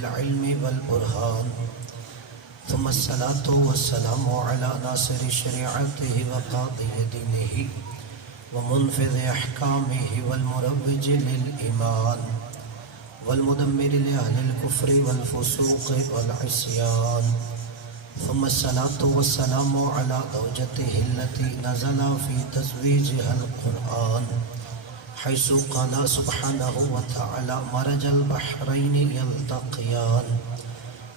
بالعلم والبرهان ثم الصلاة والسلام على ناصر شريعته وقاضي دينه ومنفذ أحكامه والمروج للإيمان والمدمر لأهل الكفر والفسوق والعصيان ثم الصلاة والسلام على زوجته التي نزل في تزويجها القرآن حيث قال سبحانه وتعالى مرج البحرين يلتقيان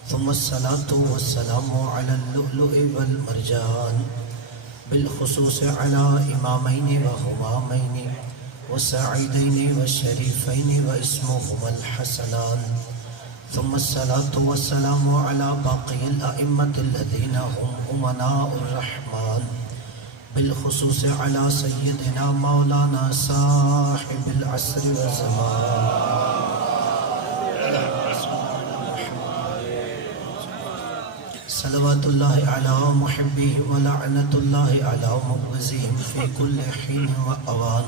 ثم الصلاة والسلام على اللؤلؤ والمرجان بالخصوص على إمامين وهمامين وسعيدين والشريفين واسمهما الحسنان ثم الصلاة والسلام على باقي الأئمة الذين هم أمناء الرحمن بالخصوص على سيدنا مولانا صاحب العصر والزمان صلوات الله على محبه ولعنة الله على مبغضهم في كل حين وأوان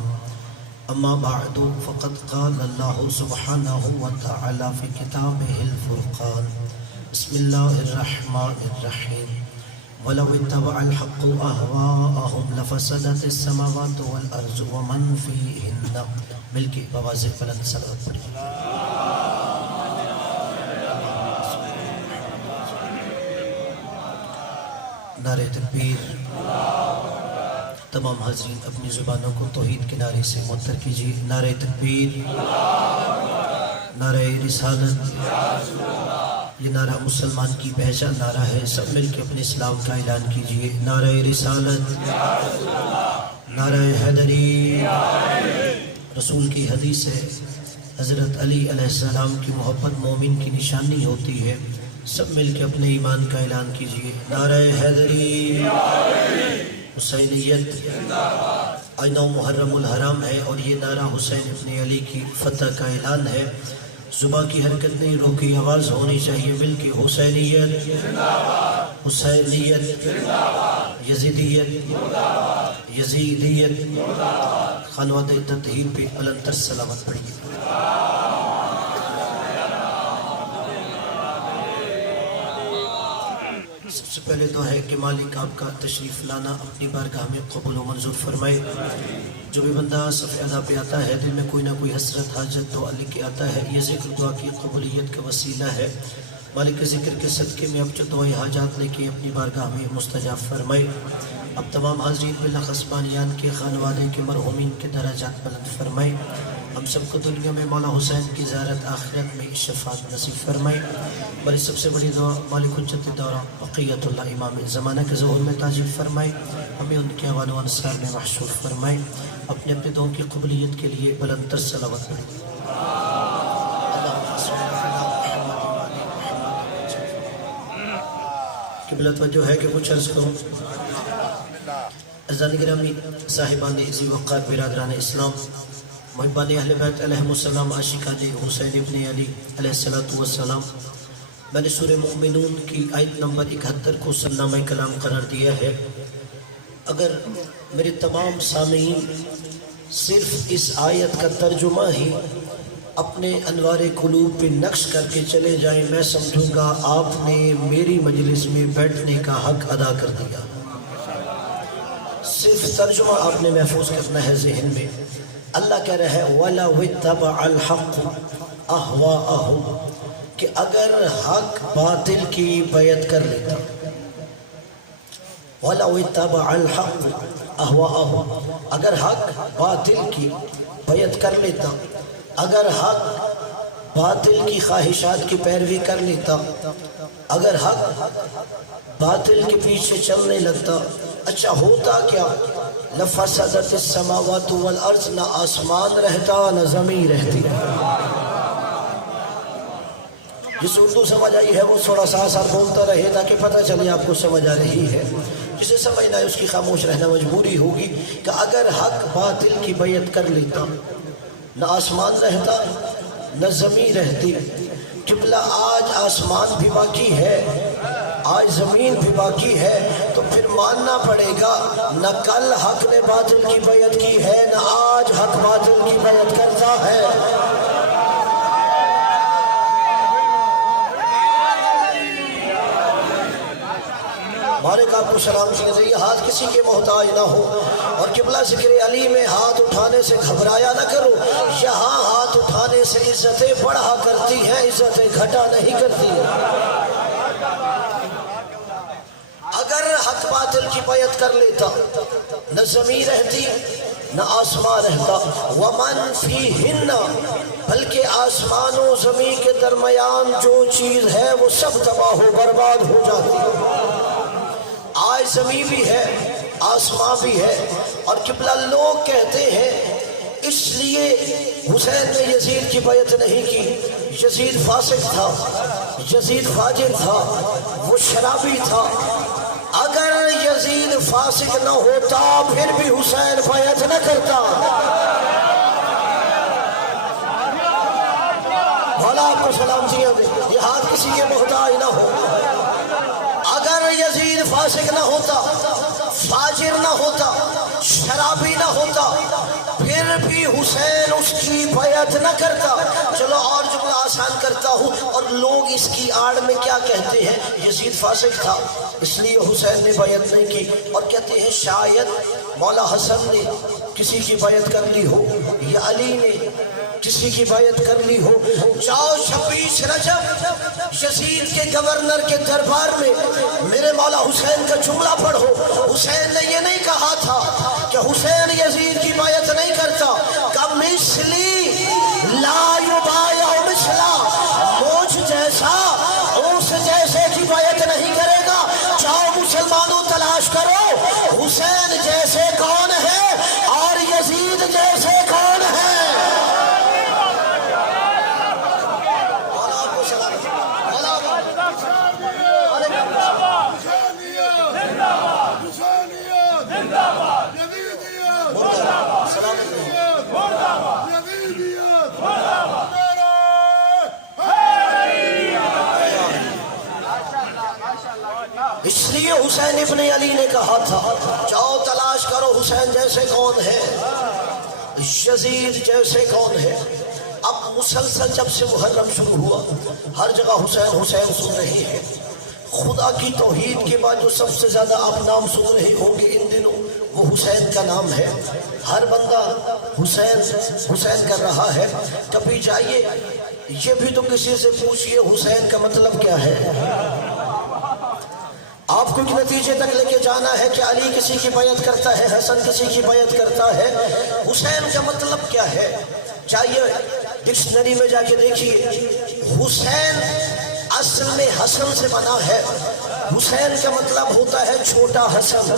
أما بعد فقد قال الله سبحانه وتعالى في كتابه الفرقان بسم الله الرحمن الرحيم ولو اتبع الحق أهواءهم لفسدت السماوات والأرض ومن فيهن ملکی بواضح بلند صلوات پڑھیں نعرہ تکبیر تمام حاضرین اپنی زبانوں کو توحید کے نعرے سے معطر کیجیے نعرہ تکبیر نعرہ رسالت یہ نعرہ مسلمان کی پہچان نعرہ ہے سب مل کے اپنے اسلام کا اعلان کیجیے نعرہ رسالت نعرہ حیدری رسول کی حدیث ہے حضرت علی علیہ السلام کی محبت مومن کی نشانی ہوتی ہے سب مل کے اپنے ایمان کا اعلان کیجیے نعرہ حیدری حسینیت آج 9 محرم الحرام ہے اور یہ نعرہ حسین ابن علی کی فتح کا اعلان ہے زبان کی حرکت نہیں روکی آواز ہونی چاہیے مل کے حسینیت حسینیت یزیدیت یزیدیت خانواد تطہیر پہ بلند تر سلامت پڑھیے سب سے پہلے تو ہے کہ مالک آپ کا تشریف لانا اپنی بارگاہ میں قبول و منظور فرمائے جو بھی بندہ صفحہ ادا پہ آتا ہے دل میں کوئی نہ کوئی حسرت حاجت دعا لے کے آتا ہے یہ ذکر دعا کی قبولیت کا وسیلہ ہے مالک کے ذکر کے صدقے میں اب جو دعائیں حاجات لے کے اپنی بارگاہ میں مستجاب فرمائے اب تمام حاضرین بالاخص بانیان کے خانوادے کے مرحومین کے درجات بلند فرمائے ہم سب کو دنیا میں مولا حسین کی زیارت آخرت میں شفاعت نصیب فرمائے بڑی سب سے بڑی دعا مالک حجت دورہ بقیت اللہ امام زمانہ کے ظہور میں تاجر فرمائے ہمیں ان کے اعوان و انصار میں محشور فرمائے اپنے اپنے دعاؤں کی قبولیت کے لیے بلند تر صلوات پڑھیں قبلہ توجہ ہے کہ کچھ عرض کروں عزیزان گرامی صاحبان عزی وقار برادران اسلام محبان اہل بیت علیہ السلام عاشقان حسین ابن علی علیہ السلام میں نے سورہ مومنون کی آیت نمبر 71 کو سرنامہ کلام قرار دیا ہے اگر میرے تمام سامعین صرف اس آیت کا ترجمہ ہی اپنے انوار قلوب پہ نقش کر کے چلے جائیں میں سمجھوں گا آپ نے میری مجلس میں بیٹھنے کا حق ادا کر دیا صرف ترجمہ آپ نے محفوظ کرنا ہے ذہن میں اللہ کہہ رہا ہے وَلَوِ اتَّبَعَ الْحَقُّ أَهْوَاءَهُمْ کہ اگر حق باطل کی بیعت کر لیتا وَلَوِ اتَّبَعَ الْحَقُّ أَهْوَاءَهُمْ اگر حق باطل کی بیعت کر لیتا اگر حق باطل کی خواہشات کی پیروی کر لیتا اگر حق باطل کے پیچھے چلنے لگتا اچھا ہوتا کیا لفسدت السماوات والارض نہ آسمان رہتا نہ زمین رہتی جس اردو سمجھ آئی ہے وہ تھوڑا سا آسان بولتا رہے تاکہ پتہ چلے آپ کو سمجھ آ رہی ہے جسے سمجھنا ہے اس کی خاموش رہنا مجبوری ہوگی کہ اگر حق باطل کی بیعت کر لیتا نہ آسمان رہتا نہ زمین رہتی قبلہ آج آسمان بھی باقی ہے آج زمین بھی باقی ہے تو پھر ماننا پڑے گا نہ کل حق نے باطل کی بیعت کی ہے نہ آج حق باطل کی بیعت کرتا ہے مالک آپ کو سلام کیے یہ ہاتھ کسی کے محتاج نہ ہو، اور قبلہ ذکر علی میں ہاتھ اٹھانے سے گھبرایا نہ کرو، یہاں ہاتھ اٹھانے سے عزتیں بڑھا کرتی ہیں، عزتیں گھٹا نہیں کرتی ہیں۔ اگر حق باطل کی بیعت کر لیتا نہ زمین رہتی نہ آسمان رہتا، وَمَن فِيهِنَّ، بلکہ آسمان و زمین کے درمیان جو چیز ہے وہ سب تباہ و برباد ہو جاتی ہے۔ آج زمین بھی ہے، آسمان بھی ہے، اور قبلہ لوگ کہتے ہیں اس لیے حسین نے یزید کی بیعت نہیں کی، یزید فاسق تھا، یزید فاجر تھا، وہ شرابی تھا۔ اگر یزید فاسق نہ ہوتا پھر بھی حسین بیعت نہ کرتا۔ بھلا آپ کو سلام دیا دے، یہ ہاتھ کسی کے محتاج نہ ہو۔ اگر یزید فاسق نہ ہوتا، فاجر نہ ہوتا، شرابی نہ ہوتا، پھر بھی حسین اس کی بیعت نہ کرتا۔ چلو اور جملہ آسان کرتا ہوں، اور لوگ اس کی آڑ میں کیا کہتے ہیں، یزید فاسق تھا اس لیے حسین نے بیعت نہیں کی، اور کہتے ہیں شاید مولا حسن نے کسی کی بیعت کر لی ہو یا علی نے کسی کی بیعت کر لی ہو۔ جاؤ 26 رجب یزید کے گورنر کے دربار میں میرے مولا حسین کا جملہ پڑھو۔ حسین نے یہ نہیں کہا تھا کہ حسین یزید کی بیعت نہیں کرتا، کمثلی لا یبایع مثلا، مجھ جیسا اس جیسے کی بیعت نہیں کرے گا۔ جاؤ مسلمانوں تلاش کرو حسین جیسے کون ہے اور یزید جیسے کون ہے۔ اس لیے حسین ابن علی نے کہا تھا جاؤ تلاش کرو حسین جیسے کون ہے، یزید جیسے کون ہے۔ اب مسلسل جب سے محرم شروع ہوا ہر جگہ حسین حسین سن رہے ہیں۔ خدا کی توحید کے بعد جو سب سے زیادہ آپ نام سن رہے ہوں گے ان دنوں وہ حسین کا نام ہے۔ ہر بندہ حسین حسین کر رہا ہے۔ کبھی جائیے یہ بھی تو کسی سے پوچھئے حسین کا مطلب کیا ہے۔ آپ کو ایک نتیجے تک لے کے جانا ہے کہ علی کسی کی بیعت کرتا ہے، حسن کسی کی بیعت کرتا ہے، حسین کا مطلب کیا ہے۔ چاہیے ڈکشنری میں جا کے دیکھیے، حسین اصل میں حسن سے بنا ہے۔ حسین کا مطلب ہوتا ہے چھوٹا حسن۔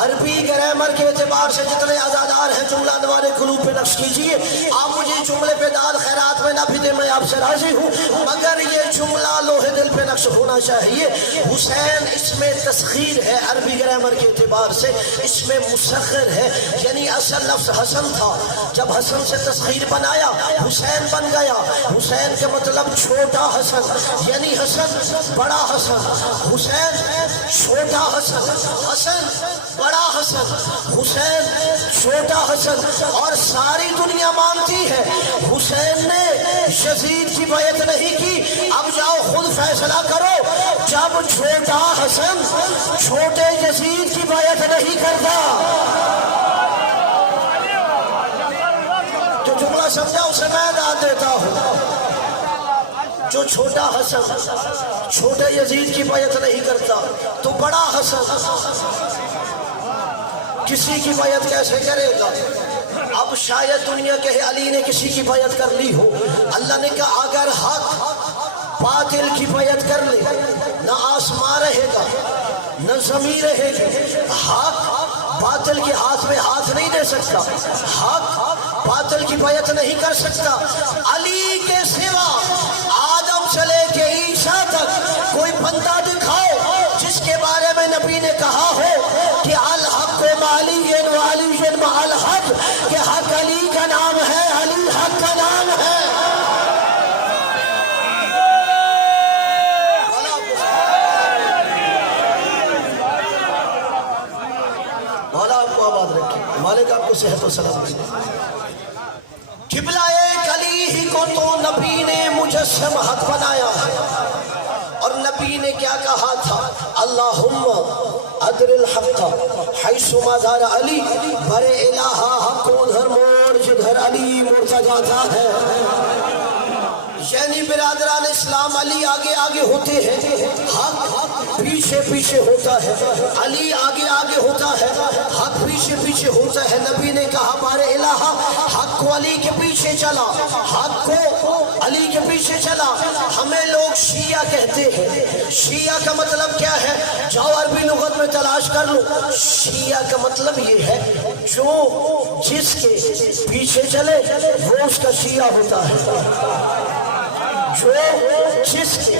عربی گرامر کے اعتبار سے جتنے ازادار ہیں جملہ انوار قلوب پہ نقش کیجئے۔ آپ مجھے جملے پہ داد خیرات میں نہ بھی دیں، میں آپ سے راضی ہوں، مگر یہ جملہ لوہے دل پہ نقش ہونا چاہیے۔ حسین اس میں تسخیر ہے عربی گرامر کے اعتبار سے، اس میں مسخر ہے، یعنی اصل لفظ حسن تھا، جب حسن سے تسخیر بنایا حسین بن گیا۔ حسین کا مطلب چھوٹا حسن، یعنی حسن بڑا حسن، حسین چھوٹا حسن، حسن بڑا حسن، حسین چھوٹا حسن۔ اور ساری دنیا مانتی ہے حسین نے یزید کی بیعت نہیں کی۔ اب جاؤ خود فیصلہ کرو، جب چھوٹا حسن چھوٹے یزید کی بیعت نہیں کرتا جو جملہ سمجھا اسے میں داد دیتا ہوں۔ جو چھوٹا حسن چھوٹے یزید کی بیعت نہیں کرتا تو بڑا حسن کسی کی بیعت کیسے کرے گا۔ اب شاید دنیا کہے علی نے کسی کی بیعت کر لی ہو۔ اللہ نے کہا اگر حق باطل کی بیعت کر لے نہ آسمان رہے گا نہ زمین رہے گی۔ حق باطل کے ہاتھ میں ہاتھ نہیں دے سکتا، حق باطل کی بیعت نہیں کر سکتا۔ علی کے سوا آدم سے لے کے عیسیٰ تک کوئی بندہ دکھاؤ جس کے بارے میں نبی نے کہا ہو کہ الحق علی وعلی مع الحق، کہ حق علی کا نام ہے، علی حق کا نام ہے۔ مولا آپ کو آباد رکھے، مالک آپ کو صحت و سلامتی دے۔ قبلہ ایک علی ہی کو تو نبی نے مجسم حق بنایا ہے، اور نبی نے کیا کہا تھا؟ اللہم ادر الحق حیث ما دار علی، برے الہ حق ادھر موڑ جدھر علی مڑتا جاتا ہے۔ یعنی برادران اسلام، علی آگے آگے ہوتے ہیں، حق پیچھے پیچھے ہوتا ہے۔ علی آگے آگے ہوتا ہے، حق پیچھے پیچھے ہوتا ہے۔ نبی نے کہا بارے الہ، حق کو علی کے پیچھے چلا، حق کو علی کے پیچھے چلا۔ ہمیں لوگ شیعہ کہتے ہیں۔ شیعہ کا مطلب کیا ہے؟ جاؤ عربی لغت میں تلاش کر لو۔ شیعہ کا مطلب یہ ہے جو جس کے پیچھے چلے وہ اس کا شیعہ ہوتا ہے، جو جس کے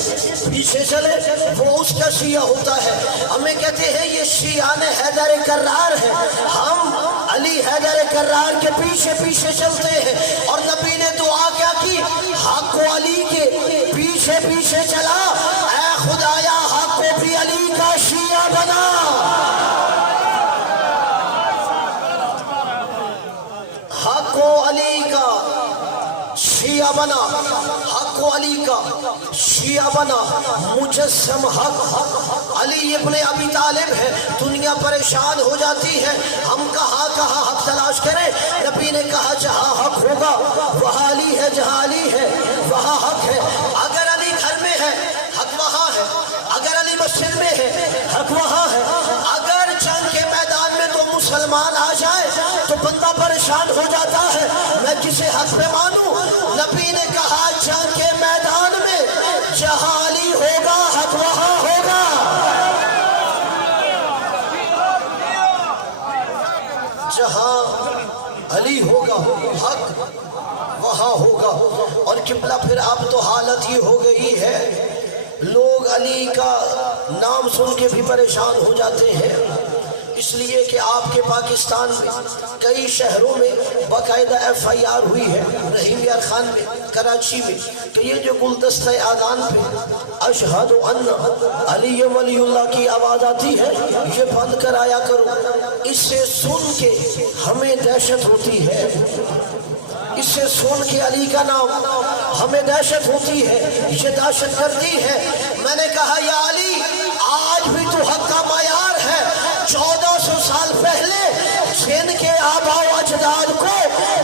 پیچھے چلے وہ اس کا شیعہ ہوتا ہے۔ ہمیں کہتے ہیں یہ شیعان حیدر کرار ہے، ہم علی حیدر کرار کے پیچھے پیچھے چلتے ہیں۔ اور نبی نے دعا کیا کی؟ حق کو علی کے پیچھے پیچھے چلا، اے خدایا حق کو بھی علی کا شیعہ بنا۔ حق کو علی کا شیعہ بنا، حق کو علی کا شیعہ بنا۔ مجسم حق علی ابن ابی طالب ہے۔ دنیا پریشان ہو جاتی ہے، ہم کہاں کہاں حق تلاش کریں؟ نبی نے کہا جہاں حق ہوگا وہاں علی ہے، جہاں علی ہے وہاں حق ہے۔ اگر علی گھر میں ہے حق وہاں ہے، اگر علی مسجد میں ہے حق وہاں ہے۔ اگر جنگ کے میدان میں تو مسلمان آ جائے تو بندہ پریشان ہو جاتا ہے، میں کسے حق پہ مانوں؟ نبی نے کہا جنگ کے میدان میں جہاں علی ہوگا حق وہاں ہوگا۔ جہاں علی ہوگا حق وہاں ہوگا۔ اور قبلہ پھر اب تو حالت یہ ہو گئی ہے، لوگ علی کا نام سن کے بھی پریشان ہو جاتے ہیں، اس لیے کہ آپ کے پاکستان میں کئی شہروں میں باقاعدہ FIR ہوئی ہے، رحیم یار خان میں، کراچی میں، کہ یہ جو گلدستہ آذان پہ اشہد ان علی ولی اللہ کی آواز آتی ہے یہ بند کرایا کرو۔ اس سے سن کے ہمیں دہشت ہوتی ہے، اس سے سن کے علی کا نام ہمیں دہشت ہوتی ہے، یہ دہشت گردی ہے۔ میں نے کہا یا علی آج بھی تو حق کا معیار ہے۔ 1400 سال پہلے جن کے آبا و اجداد کو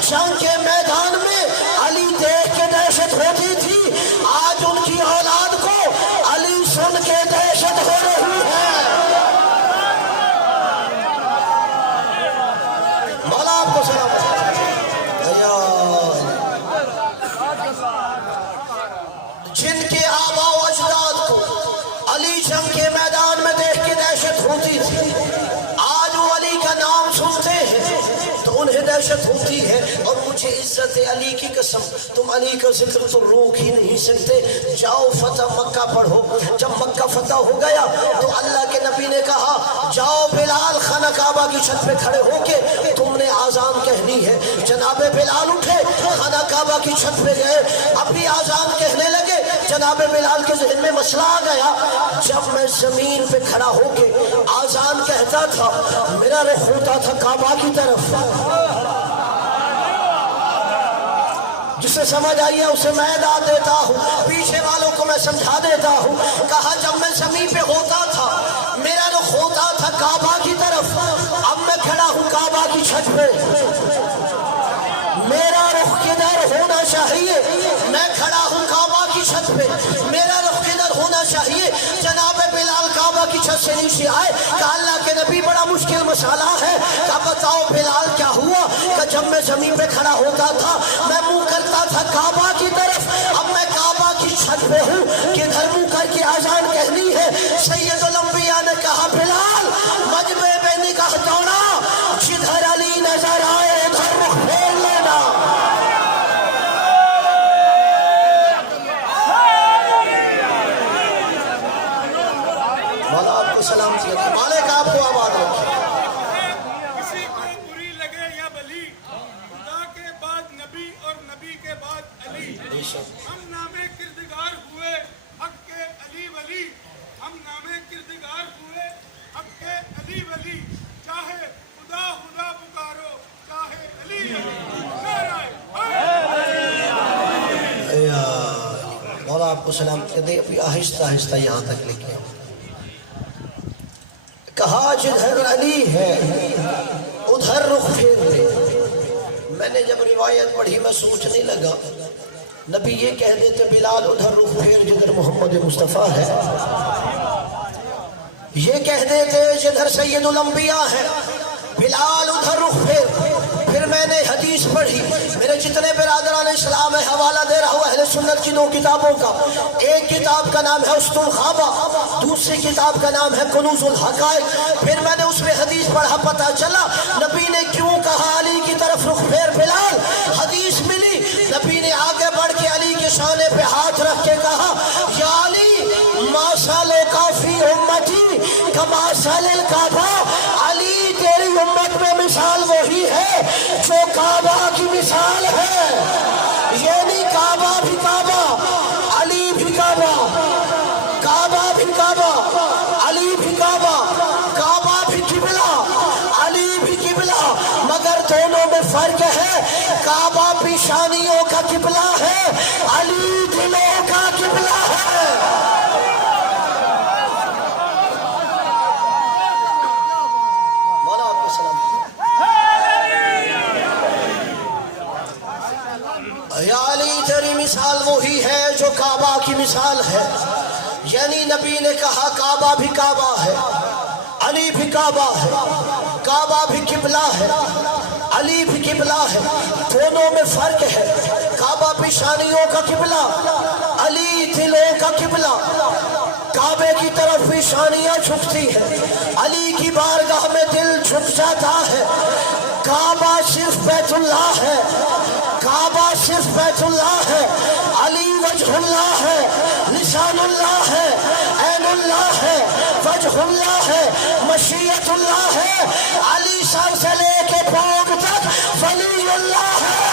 جنگ کے میدان میں علی دیکھ کے دہشت ہوتی تھی، آج ان کی اولاد کو علی سن کے دہشت ہو رہی ہے۔ مولا آپ کو سلام۔ جن کے آبا و اجداد کو علی جنگ کے میدان میں دیکھ کے دہشت ہوتی تھی، آج وہ علی کا نام سنتے ہیں تو انہیں دہشت ہوتی ہے۔ اور مجھے عزت علی کی قسم تم علی کا ذکر تو روک ہی نہیں سکتے۔ جاؤ فتح مکہ پڑھو، جب مکہ فتح ہو گیا تو اللہ کے نبی نے کہا جاؤ بلال خانہ کعبہ کی چھت پہ کھڑے ہو کے تم نے آذان کہنی ہے۔ جناب بلال اٹھے، خانہ کعبہ کی چھت پہ گئے، اپنی آذان کہنے لگے۔ جناب بلال کے ذہن میں مسئلہ آ گیا، جب میں زمین پہ کھڑا ہو کے آذان کہتا تھا میرا رخ ہوتا تھا کعبہ کی طرف۔ جسے سمجھ آئی ہے اسے میں داد دیتا ہوں، پیچھے والوں کو میں سمجھا دیتا ہوں۔ کہا جب میں زمین پہ ہوتا تھا میرا رخ ہوتا تھا کعبہ کی طرف، اب میں کھڑا ہوں کعبہ کی چھت پہ، میرا رخ کدھر ہونا چاہیے؟ میں کھڑا ہوں کعبہ کی چھت پہ، میرا رخ کدھر ہونا چاہیے؟ جناب بلال کعبہ کی چھت سے نیچے آئے، کہا اللہ کے نبی بڑا مشکل مسئلہ ہے۔ کہا بتاؤ بلال کیا ہوا؟ کہ جب میں زمین پہ کھڑا ہوتا تھا میں منہ کرتا تھا کعبہ کی طرف، اب میں کعبہ کی چھت پہ ہوں، کدھر منہ کر کے آذان کہنی ہے؟ سید الانبیاء نے کہا بلال مجمع میں نگاہ دوڑا، جدھر علی نظر آئے ادھر رخ پھیر لینا۔ مولا آپ کو سلام کیا، مالک آپ کو آباد رکھے۔ کسی کو بری لگے یا بلی، خدا کے بعد نبی اور نبی کے بعد علی، ہم نامے کردگار ہوئے حق کے علی ولی، ہم نامے کردگار ہوئے حق کے علی ولی، چاہے خدا خدا پکارو چاہے علی علی، نعرہ مولا آپ کو سلام کہہ دے. ابھی آہستہ آہستہ یہاں تک لکھے. کہا جدھر علی ہے ادھر رخ پھیر. میں نے جب روایت پڑھی میں سوچنے لگا نبی یہ کہہ دیتے بلال ادھر رخ پھیر جدھر محمد مصطفیٰ ہے. یہ کہہ دیتے جدھر سید الانبیاء ہے بلال ادھر رخ پھیر. پھر میں نے حدیث پڑھی. میرے جتنے برادران اسلام ہے حوالہ دے رہا ہوں اہل سنت کی 2 کتابوں کا. ایک کتاب کا نام ہے اسط الخابہ, دوسری کتاب کا نام ہے کنوز الحقائق. پھر میں نے اس میں حدیث پڑھا, پتہ چلا نبی نے کیوں کہا علی کی طرف رخ پھیر بلال. حدیث ملی نبی نے آگے بڑھ کے علی کے شانے پہ ہاتھ رکھ کے کہا یا علی ما سالو کافی امتی کما سال الکعبہ. علی تیری امت میں مثال وہی ہے جو کعبہ کی مثال ہے. یعنی کعبہ بھی کعبہ, علی بھی کعبہ, کعبہ بھی کعبہ, علی بھی کعبہ, کعبہ بھی قبلہ, علی بھی قبلہ. مگر دونوں میں فرق ہے, کعبہ پیشانیوں کا قبلہ ہے, علی دلوں کا قبلہ ہے. یا علی تیری مثال وہی ہے جو کعبہ کی مثال ہے. یعنی نبی نے کہا کعبہ بھی کعبہ ہے, علی بھی کعبہ ہے, کعبہ بھی قبلہ ہے, علی بھی قبلہ ہے. دونوں میں فرق ہے, کعبہ پیشانیوں کا قبلہ, علی دلوں کا قبلہ. کعبے کی طرف پیشانیاں جھکتی ہیں, علی کی بارگاہ میں دل جھک جاتا ہے. کعبہ صرف بیت اللہ ہے, کعبہ صرف بیت اللہ ہے, علی وجہ اللہ ہے, لسان اللہ ہے, عین اللہ ہے, وجہ اللہ ہے, مشیت اللہ ہے. علی سر سے لے کے پاؤں تک ولی اللہ ہے.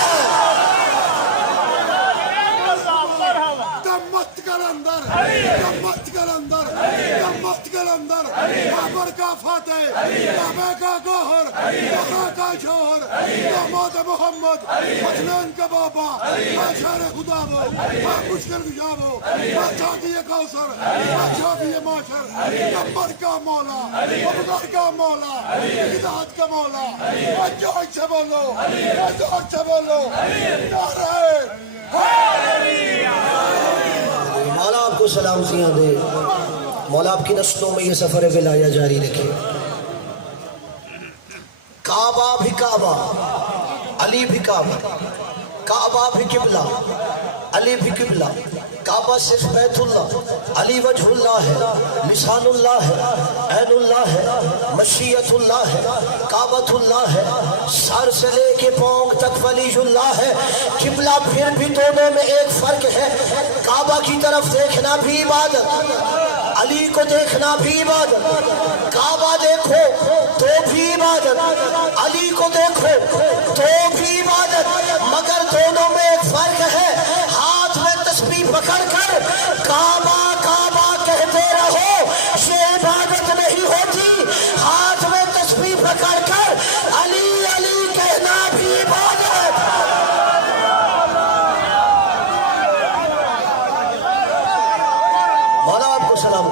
دمت کلندر, دمت کلندر, دمت کلندر, بابر کا فاتح, کعبہ کا گوہر, بابا کا جوہر, داماد محمد, مجنان کا بابا, بادشاہ خدا وہ, مشکل گشا وہ, بادشاہ کی کوثر, بادشاہ کی معاشر, دمت کا مولا, ابدار کا مولا, ہدایت کا مولا. جوڑ سے بولو, جوڑ سے بولو, نعرہ مولا آپ کو سلامتیاں دے. مولا آپ کی نسلوں میں یہ سفر ولایہ جاری رکھے. کعبہ بھی کعبہ, علی بھی کعبہ, کعبہ بھی قبلہ, علی بھی قبلہ. کعبہ صرف بیت اللہ, علی وجہ اللہ ہے, لسان اللہ ہے, عین اللہ ہے, مشیت اللہ ہے, کعبۃ اللہ ہے, سر سے لے کے پاؤں تک ولی اللہ ہے. قبلہ پھر بھی دونوں میں ایک فرق ہے, کعبہ کی طرف دیکھنا بھی عبادت, علی کو دیکھنا بھی عبادت. کعبہ دیکھو تو بھی عبادت, علی کو دیکھو تو بھی عبادت. مگر دونوں میں ایک فرق ہے, ہاتھ میں تسبیح پکڑ کر کعبہ کعبہ کہتے رہو یہ عبادت نہیں ہوتی. ہاتھ میں تسبیح پکڑ کر علی علی کہنا بھی عبادت. مولا آپ کو سلام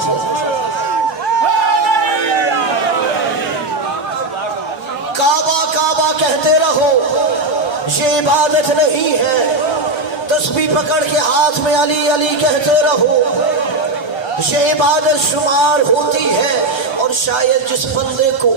کعبہ کعبہ کہتے رہو یہ عبادت نہیں ہے. تسبیح پکڑ کے ہاتھ میں علی علی کہتے رہو یہ عبادت شمار ہوتی ہے. اور شاید جس بندے کو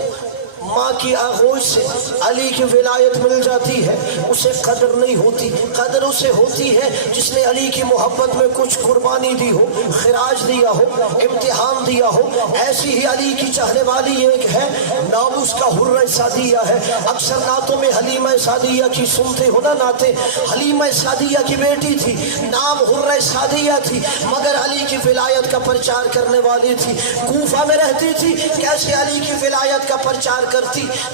ماں کی آغوش سے علی کی ولایت مل جاتی ہے اسے قدر نہیں ہوتی. قدر اسے ہوتی ہے جس نے علی کی محبت میں کچھ قربانی دی ہو, خراج دیا ہو, امتحان دیا ہو. ایسی ہی علی کی چاہنے والی ایک ہے, نام اس کا حرہ سعدیہ ہے. اکثر نعتوں میں حلیمہ سعدیہ کی سنتے ہو نا نعتیں. حلیمہ سعدیہ کی بیٹی تھی, نام حرہ سعدیہ تھی, مگر علی کی ولایت کا پرچار کرنے والی تھی. کوفہ میں رہتی تھی, کیسے علی کی ولایت کا پرچار کرتی.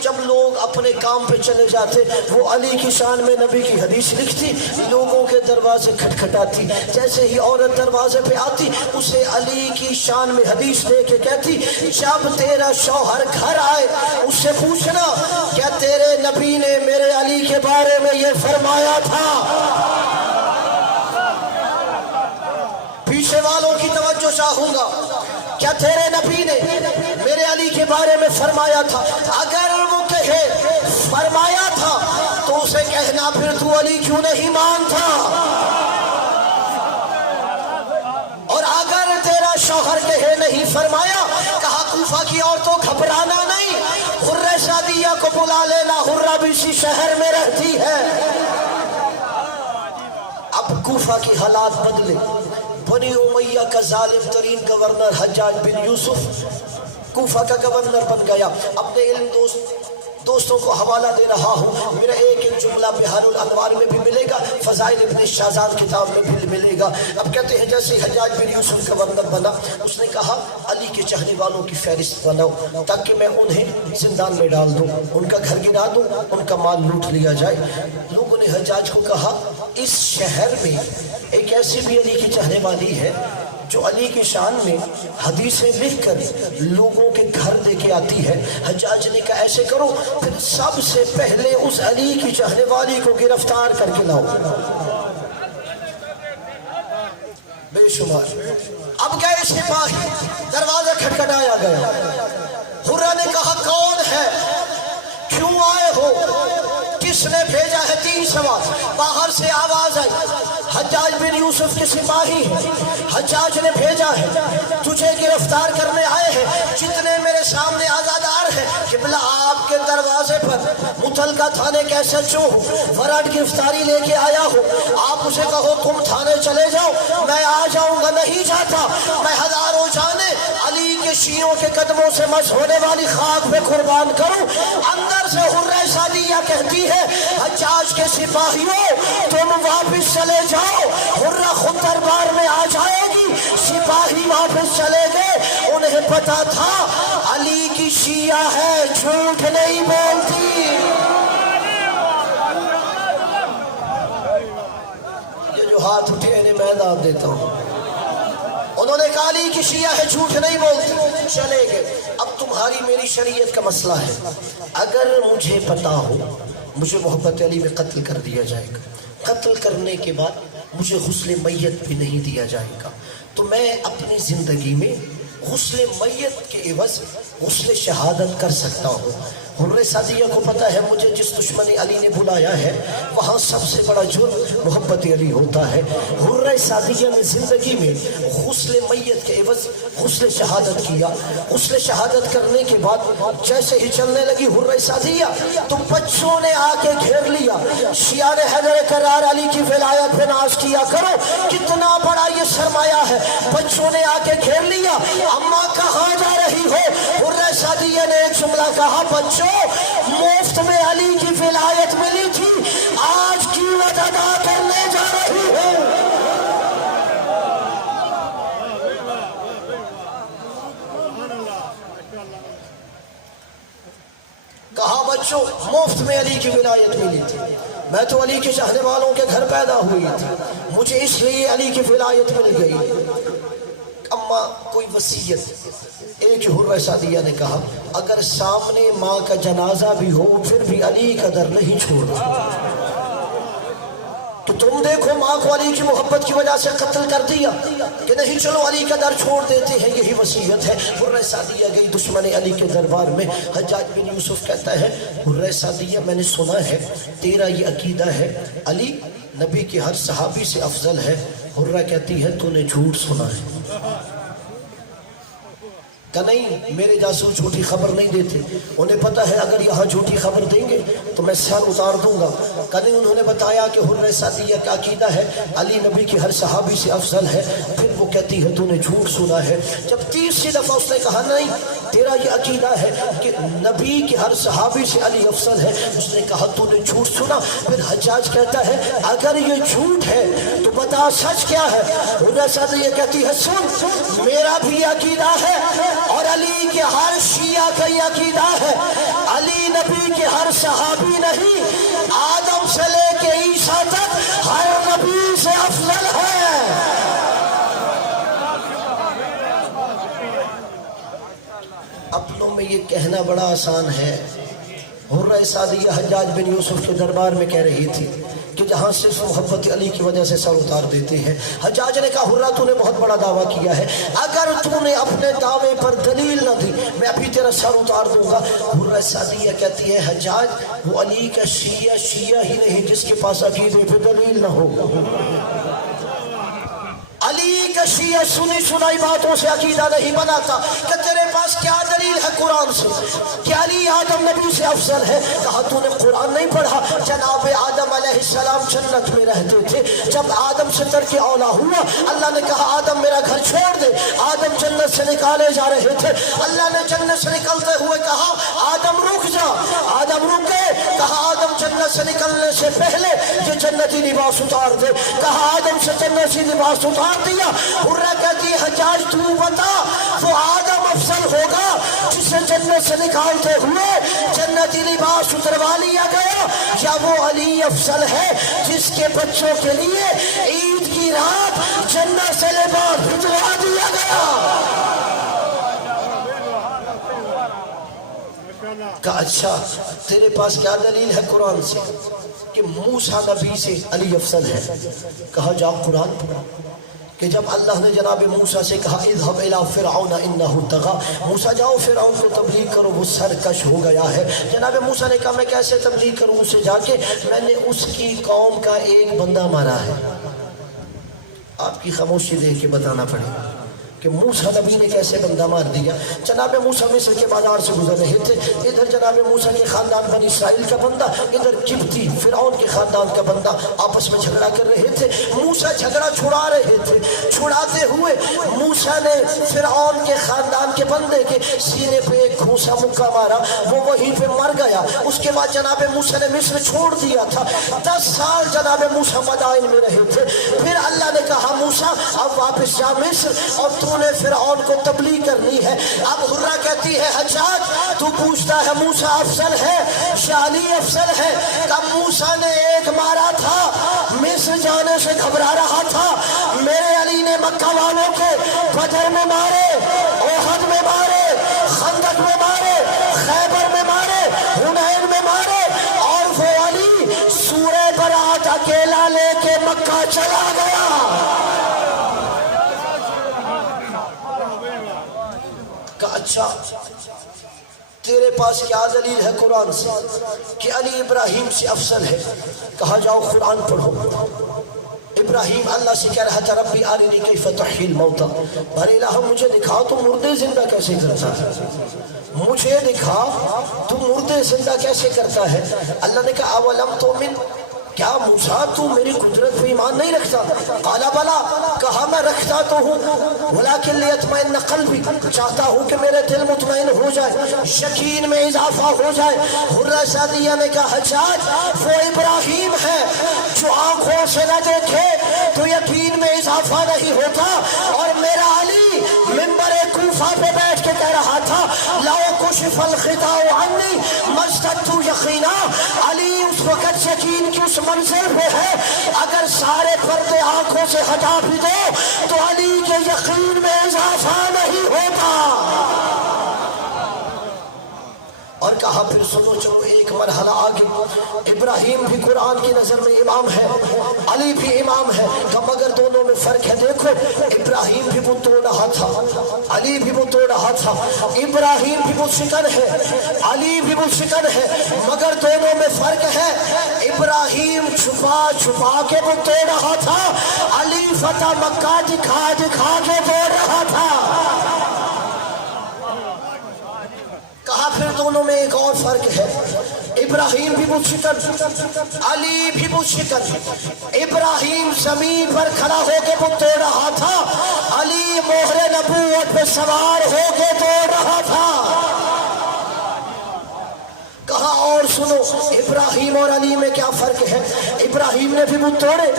جب لوگ اپنے کام پہ چلے جاتے وہ علی کی شان میں نبی کی حدیث لکھتی, لوگوں کے دروازے کھٹکھٹاتی. جیسے ہی عورت دروازے پہ آتی اسے علی کی شان میں حدیث دے کے کہتی جب تیرا شوہر گھر آئے اس سے پوچھنا کیا تیرے نبی نے میرے علی کے بارے میں یہ فرمایا تھا. پیچھے والوں کی توجہ چاہوں گا. کیا تیرے نبی نے میرے علی کے بارے میں فرمایا تھا؟ اگر وہ کہے فرمایا تھا تو اسے کہنا پھر تو علی کیوں نہیں مانتا؟ اور اگر تیرا شوہر کہے نہیں فرمایا، کہا کوفہ کی عورتوں گھبرانا نہیں، حرہ سعدیہ کو بلا لینا، حرہ بھی اسی شہر میں رہتی ہے. اب کوفہ کی حالات بدلے. بنی امیہ کا ظالم ترین گورنر حجاج بن یوسف کوفہ کا گورنر بن گیا. اپنے علم دوستوں کو حوالہ دے رہا ہوں، میرا ایک جملہ بحار الانوار میں بھی ملے گا، فضائل ابن شاہزان کتاب میں بھی ملے گا. اب کہتے ہیں جیسے حجاج بن یوسف گورنر بنا، اس نے کہا علی کے چاہنے والوں کی فہرست بناؤ تاکہ میں انہیں زندان میں ڈال دوں، ان کا گھر گرا دوں، ان کا مال لوٹ لیا جائے. لوگوں نے حجاج کو کہا اس شہر میں ایک ایسی بھی علی کی چاہنے والی ہے جو علی کی شان میں حدیثیں لکھ کر لوگوں کے گھر دے کے آتی ہے. حجاج نے کہا ایسے کرو، پھر سب سے پہلے اس علی کی چاہنے والی کو گرفتار کر کے لاؤ. بے شمار. اب گئے سپاہی، دروازہ کھٹکھٹایا گیا. حرہ نے کہا کون ہے، کیوں آئے ہو، کس نے بھیجا ہے؟ 3 سوال. باہر سے آواز آئی حجاج بن یوسف کے سپاہی ہیں، حجاج نے بھیجا ہے، تجھے گرفتار کرنے آئے ہیں. جتنے میرے سامنے آزادار ہیں قبلہ آپ کے دروازے پر متعلقہ تھانے کے SHO وارنٹ گرفتاری لے کے آیا ہوں. آپ اسے کہو تم تھانے چلے جاؤ، میں آ جاؤں گا. نہیں جاتا، میں ہزاروں جانے علی کے شیعوں کے قدموں سے مس ہونے والی خاک پہ قربان کروں. اندر سے حرہ سعدیہ کہتی ہے حجاج کے سپاہیوں تم واپس چلے جاؤ. حرہ خود دربار میں آ جائے گی. سپاہی واپس چلے گئے. انہیں پتا تھا علی کی شیعہ ہے، جھوٹ نہیں بولتی. یہ جو ہاتھ اٹھے انہیں میں داد دیتا ہوں. انہوں نے کہا علی کی شیعہ ہے، جھوٹ نہیں بولتی. چلے گئے. اب تمہاری میری شریعت کا مسئلہ ہے. اگر مجھے پتا ہو مجھے محبت علی میں قتل کر دیا جائے گا، قتل کرنے کے بعد مجھے غسل میت بھی نہیں دیا جائے گا، تو میں اپنی زندگی میں غسل میت کے عوض غسل شہادت کر سکتا ہوں. حرہ سعدیہ کو پتا ہے مجھے جس دشمن علی نے بلایا ہے وہاں سب سے بڑا جرم محبت علی ہوتا ہے. حرہ سعدیہ نے زندگی میں غسل میت کے عوض غسل شہادت کیا. غسل شہادت کرنے کے بعد جیسے ہی چلنے لگی حرہ سعدیہ تو بچوں نے آ کے گھیر لیا. شیعہ نے حیدر کرار علی کی ولایت پہ ناز کیا کرو، کتنا بڑا یہ سرمایہ ہے. بچوں نے آ کے گھیر لیا. اماں کہاں جا رہی ہو؟ حرہ سعدیہ نے ایک جملہ کہا بچوں مفت میں علی کی ولایت ملی تھی، آج قیمت ادا کرنے جا رہی ہے. کہا بچوں مفت میں علی کی ولایت ملی تھی، میں تو علی کے چاہنے والوں کے گھر پیدا ہوئی تھی، مجھے اس لیے علی کی ولایت مل گئی. اما کوئی وصیت؟ ایک حرہ سعدیہ نے کہا اگر سامنے ماں کا جنازہ بھی ہو پھر بھی علی کا در نہیں چھوڑنا. تو تم دیکھو ماں کو علی کی محبت کی وجہ سے قتل کر دیا کہ نہیں چلو علی کا در چھوڑ دیتے ہیں، یہی وصیت ہے. حرہ سعدیہ گئی دشمن علی کے دربار میں. حجاج بن یوسف کہتا ہے حرہ سعدیہ میں نے سنا ہے تیرا یہ عقیدہ ہے علی نبی کے ہر صحابی سے افضل ہے. حرہ کہتی ہے تو نے جھوٹ سنا ہے. کہ نہیں میرے جاسوس جھوٹی خبر نہیں دیتے، انہیں پتا ہے اگر یہاں جھوٹی خبر دیں گے تو میں سر اتار دوں گا. کہ نہیں انہوں نے بتایا کہ حرہ سعدیہ کا عقیدہ ہے علی نبی کی ہر صحابی سے افضل ہے. پھر وہ کہتی ہے تو نے جھوٹ سنا ہے. جب 30 دفعہ اس نے کہا نہیں تیرا یہ عقیدہ ہے کہ نبی کی ہر صحابی سے علی افضل ہے، اس نے کہا تو نے جھوٹ سنا. پھر حجاج کہتا ہے اگر یہ جھوٹ ہے تو بتا سچ کیا ہے. حرہ سعدیہ کہتی ہے سن میرا بھی عقیدہ ہے اور علی کے ہر شیعہ کا یہ عقیدہ ہے علی نبی کے ہر صحابی نہیں، آدم سے لے کے عیسیٰ تک ہر نبی سے افضل ہے. اپنوں میں یہ کہنا بڑا آسان ہے. حرہ سعدیہ حجاج بن یوسف کے دربار میں کہہ رہی تھی کہ جہاں صرف محبت علی کی وجہ سے سر اتار دیتے ہیں۔ حجاج نے کہا حرہ تو نے بہت بڑا دعویٰ کیا ہے، اگر تو نے اپنے دعوے پر دلیل نہ دی میں ابھی تیرا سر اتار دوں گا۔ حرہ سعدیہ کہتی ہے حجاج وہ علی کا شیعہ ہی نہیں جس کے پاس عقیدے پہ دلیل نہ ہو۔ علی کا شیعہ سنی سنائی باتوں سے عقیدہ نہیں بناتا کہ تیرے پاس کیا دلیل ہے قرآن سے کہ علی آدم نبی سے افضل ہے؟ کہا تو نے قرآن نہیں پڑھا؟ جناب آدم علیہ السلام جنت میں رہتے تھے، جب آدم سے ترک اولا ہوا اللہ نے کہا آدم میرا گھر چھوڑ دے۔ آدم جنت سے نکالے جا رہے تھے، اللہ نے جنت سے نکلتے ہوئے کہا آدم رک جا۔ آدم رک گئے، کہا آدم جنت سے نکلنے سے پہلے یہ جنتی لباس اتار دے۔ کہا آدم سے جنتی لباس اتار دیا۔ حرہ کہتی ہے حجاج تو بتا وہ آدم افضل ہوگا جسے جنت سے نکالتے ہوئے جنتی لباس اتروا لیا گیا، یا وہ علی افضل ہے جس کے بچوں کے لیے عید کی رات جنت سے لباس بھجوا دیا گیا؟ کہا اچھا تیرے پاس کیا دلیل ہے قرآن سے کہ موسیٰ نبی سے علی افضل ہے؟ کہا جاؤ قرآن پڑھا کہ جب اللہ نے جناب موسیٰ سے کہا اذهب الى فرعون انه طغى، موسیٰ جاؤ فرعون کو تبلیغ کرو وہ سرکش ہو گیا ہے۔ جناب موسیٰ نے کہا میں کیسے تبلیغ کروں اسے جا کے، میں نے اس کی قوم کا ایک بندہ مارا ہے۔ آپ کی خاموشی دیکھ کے بتانا پڑے گا کہ موسیٰ نبی نے کیسے بندہ مار دیا۔ جناب موسیٰ مصر کے بازار سے گزر رہے تھے، ادھر جناب موسیٰ کے خاندان بنی اسرائیل کا بندہ، ادھر قبطی فرعون کے خاندان کا بندہ آپس میں جھگڑا کر رہے تھے۔ موسیٰ جھگڑا چھڑا رہے تھے، چھڑاتے ہوئے موسیٰ نے فرعون کے خاندان کے بندے کے سینے پہ ایک گھونسا مکہ مارا، وہ وہیں پہ مر گیا۔ اس کے بعد جناب موسیٰ نے مصر چھوڑ دیا تھا۔ 10 سال جناب موسیٰ مدائن میں رہے تھے۔ پھر اللہ نے کہا موسیٰ اب واپس جا مصر اور تو نے فرعون کو تبلیغ کرنی ہے۔ اب حرہ کہتی ہے حجاج تو پوچھتا ہے موسیٰ افضل ہے یا علی افضل ہے؟ کب موسیٰ نے ایک مارا تھا مصر جانے سے گھبرا رہا تھا، میرے علی نے مکہ والوں کے بدر میں مارے، احد میں مارے، خندق میں مارے، خیبر میں مارے، حنین میں مارے، اور وہ علی سورہ برات اکیلا لے کے مکہ چلا گیا۔ اچھا تیرے پاس کیا دلیل ہے قرآن سے کہ علی ابراہیم سے افضل ہے؟ کہا جاؤ قرآن پڑھو۔ ابراہیم اللہ سے کہہ رہا تھا ربی ارنی کیف تحیی الموتى، بھائی الہ مجھے دکھا تو مردے زندہ کیسے کرتا ہے، مجھے دکھا تو مردے زندہ کیسے کرتا ہے۔ اللہ نے کہا اولم تؤمن، کیا موسیٰ تو میری قدرت پہ ایمان نہیں رکھتا؟ قال بلا، کہا میں رکھتا تو ہوں، ولیکن لیطمئن قلبی، چاہتا ہوں کہ میرے دل مطمئن ہو جائے، یقین میں اضافہ ہو جائے۔ حرہ سعدیہ نے کہا حجاج وہ ابراہیم ہے جو آنکھوں سے نہ دیکھے تو یقین میں اضافہ نہیں ہوتا، اور میرا علی منبر کوفہ پہ بیٹھ کے کہہ رہا تھا لو کشف الخطاء عنی ما ازددت یقینا، علی اس وقت یقین کی اس منزل پہ ہے اگر سارے پردے آنکھوں سے ہٹا بھی دو تو علی کے یقین میں اضافہ نہیں ہوتا۔ اور کہا پھر سنو چلو ایک مرحلہ آگے، ابراہیم بھی قرآن کی نظر میں امام ہے، علی بھی امام ہے، مگر دونوں میں فرق ہے۔ دیکھو ابراہیم بھی بت توڑ رہا تھا، علی بھی بت توڑ رہا تھا، ابراہیم بھی بت شکن ہے، علی بھی بت شکن ہے، مگر دونوں میں فرق ہے۔ ابراہیم چھپا چھپا کے بت توڑ رہا تھا، علی فتح مکہ دکھا دکھا کے توڑ رہا تھا۔ کہا پھر دونوں میں ایک اور فرق ہے، ابراہیم بھی بت شکن، علی بھی بت شکن۔ ابراہیم زمین پر کھڑا ہو کے بت توڑ رہا تھا، علی مہر نبوت پہ سوار ہو کے توڑ رہا تھا۔ کہا اور سنو ابراہیم اور علی میں کیا فرق ہے، ابراہیم نے بھی بت توڑے،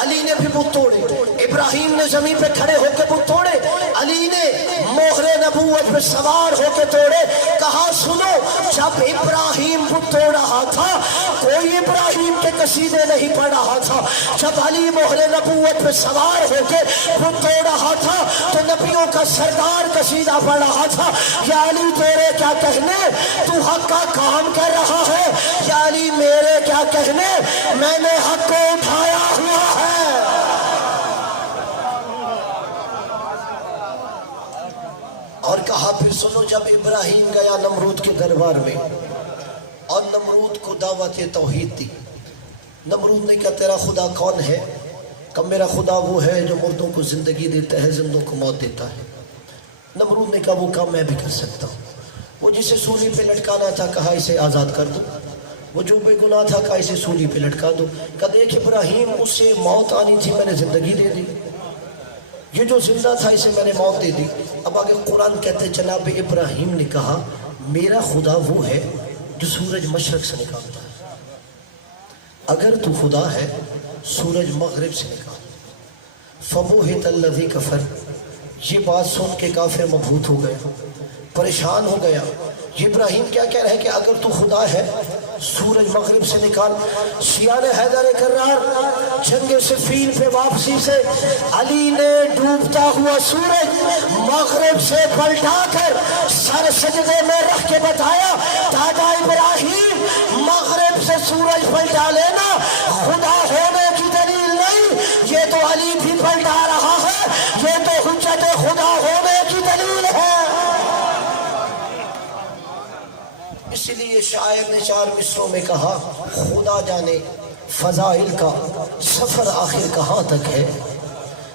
علی نے بھی بت توڑے، ابراہیم نے زمین پہ کھڑے ہو کے بت توڑے، علی نے مہر نبوت پہ سوار ہو کے توڑے۔ کہا سنو جب ابراہیم بت توڑ رہا تھا کوئی ابراہیم کے قصیدے نہیں پڑھ رہا تھا، جب علی مہر نبوت پہ سوار ہو کے بت توڑ رہا تھا تو نبیوں عربوں کا سردار قصیدہ پڑھ رہا تھا، یا علی تیرے کیا کہنے تو حق کا کام کر رہا ہے، یا علی میرے کیا کہنے میں نے حق کو اٹھایا ہوا ہے۔ اور کہا پھر سنو، جب ابراہیم گیا نمرود کے دربار میں اور نمرود کو دعوت توحید دی، نمرود نے کہا تیرا خدا کون ہے؟ کہ میرا خدا وہ ہے جو مردوں کو زندگی دیتا ہے، زندوں کو موت دیتا ہے۔ نمرود نے کہا وہ کام میں بھی کر سکتا ہوں۔ وہ جسے سولی پہ لٹکانا تھا کہا اسے آزاد کر دو، وہ جو بے گناہ تھا کہا اسے سولی پہ لٹکا دو۔ کہا دیکھ ابراہیم، اس سے موت آنی تھی، میں نے زندگی دے دی، یہ جو زندہ تھا اسے میں نے موت دے دی۔ اب آگے قرآن کہتے جناب ابراہیم نے کہا میرا خدا وہ ہے جو سورج مشرق سے نکالتا ہے، اگر تو خدا ہے سورج مغرب سے نکال۔ فبہت الذی کفر، یہ بات سن کے کافر مبہوت ہو گیا، پریشان ہو گیا۔ یہ ابراہیم کیا کہہ رہے ہیں کہ اگر تو خدا ہے سورج مغرب سے نکال۔ شیعہ حیدر کرار جنگ صفین پہ واپسی سے علی نے ڈوبتا ہوا سورج مغرب سے پلٹا کر سر سجدے میں رکھ کے بتایا دادا ابراہیم، مغرب سے سورج پلٹا لینا خدا ہونے کی دلیل نہیں، یہ تو علی بھی پلٹا رہا ہے، یہ تو حجت خدا ہونے کی دلیل ہے۔ اس لیے شاعر نے 4 مصروں میں کہا خدا جانے فضائل کا سفر آخر کہاں تک ہے،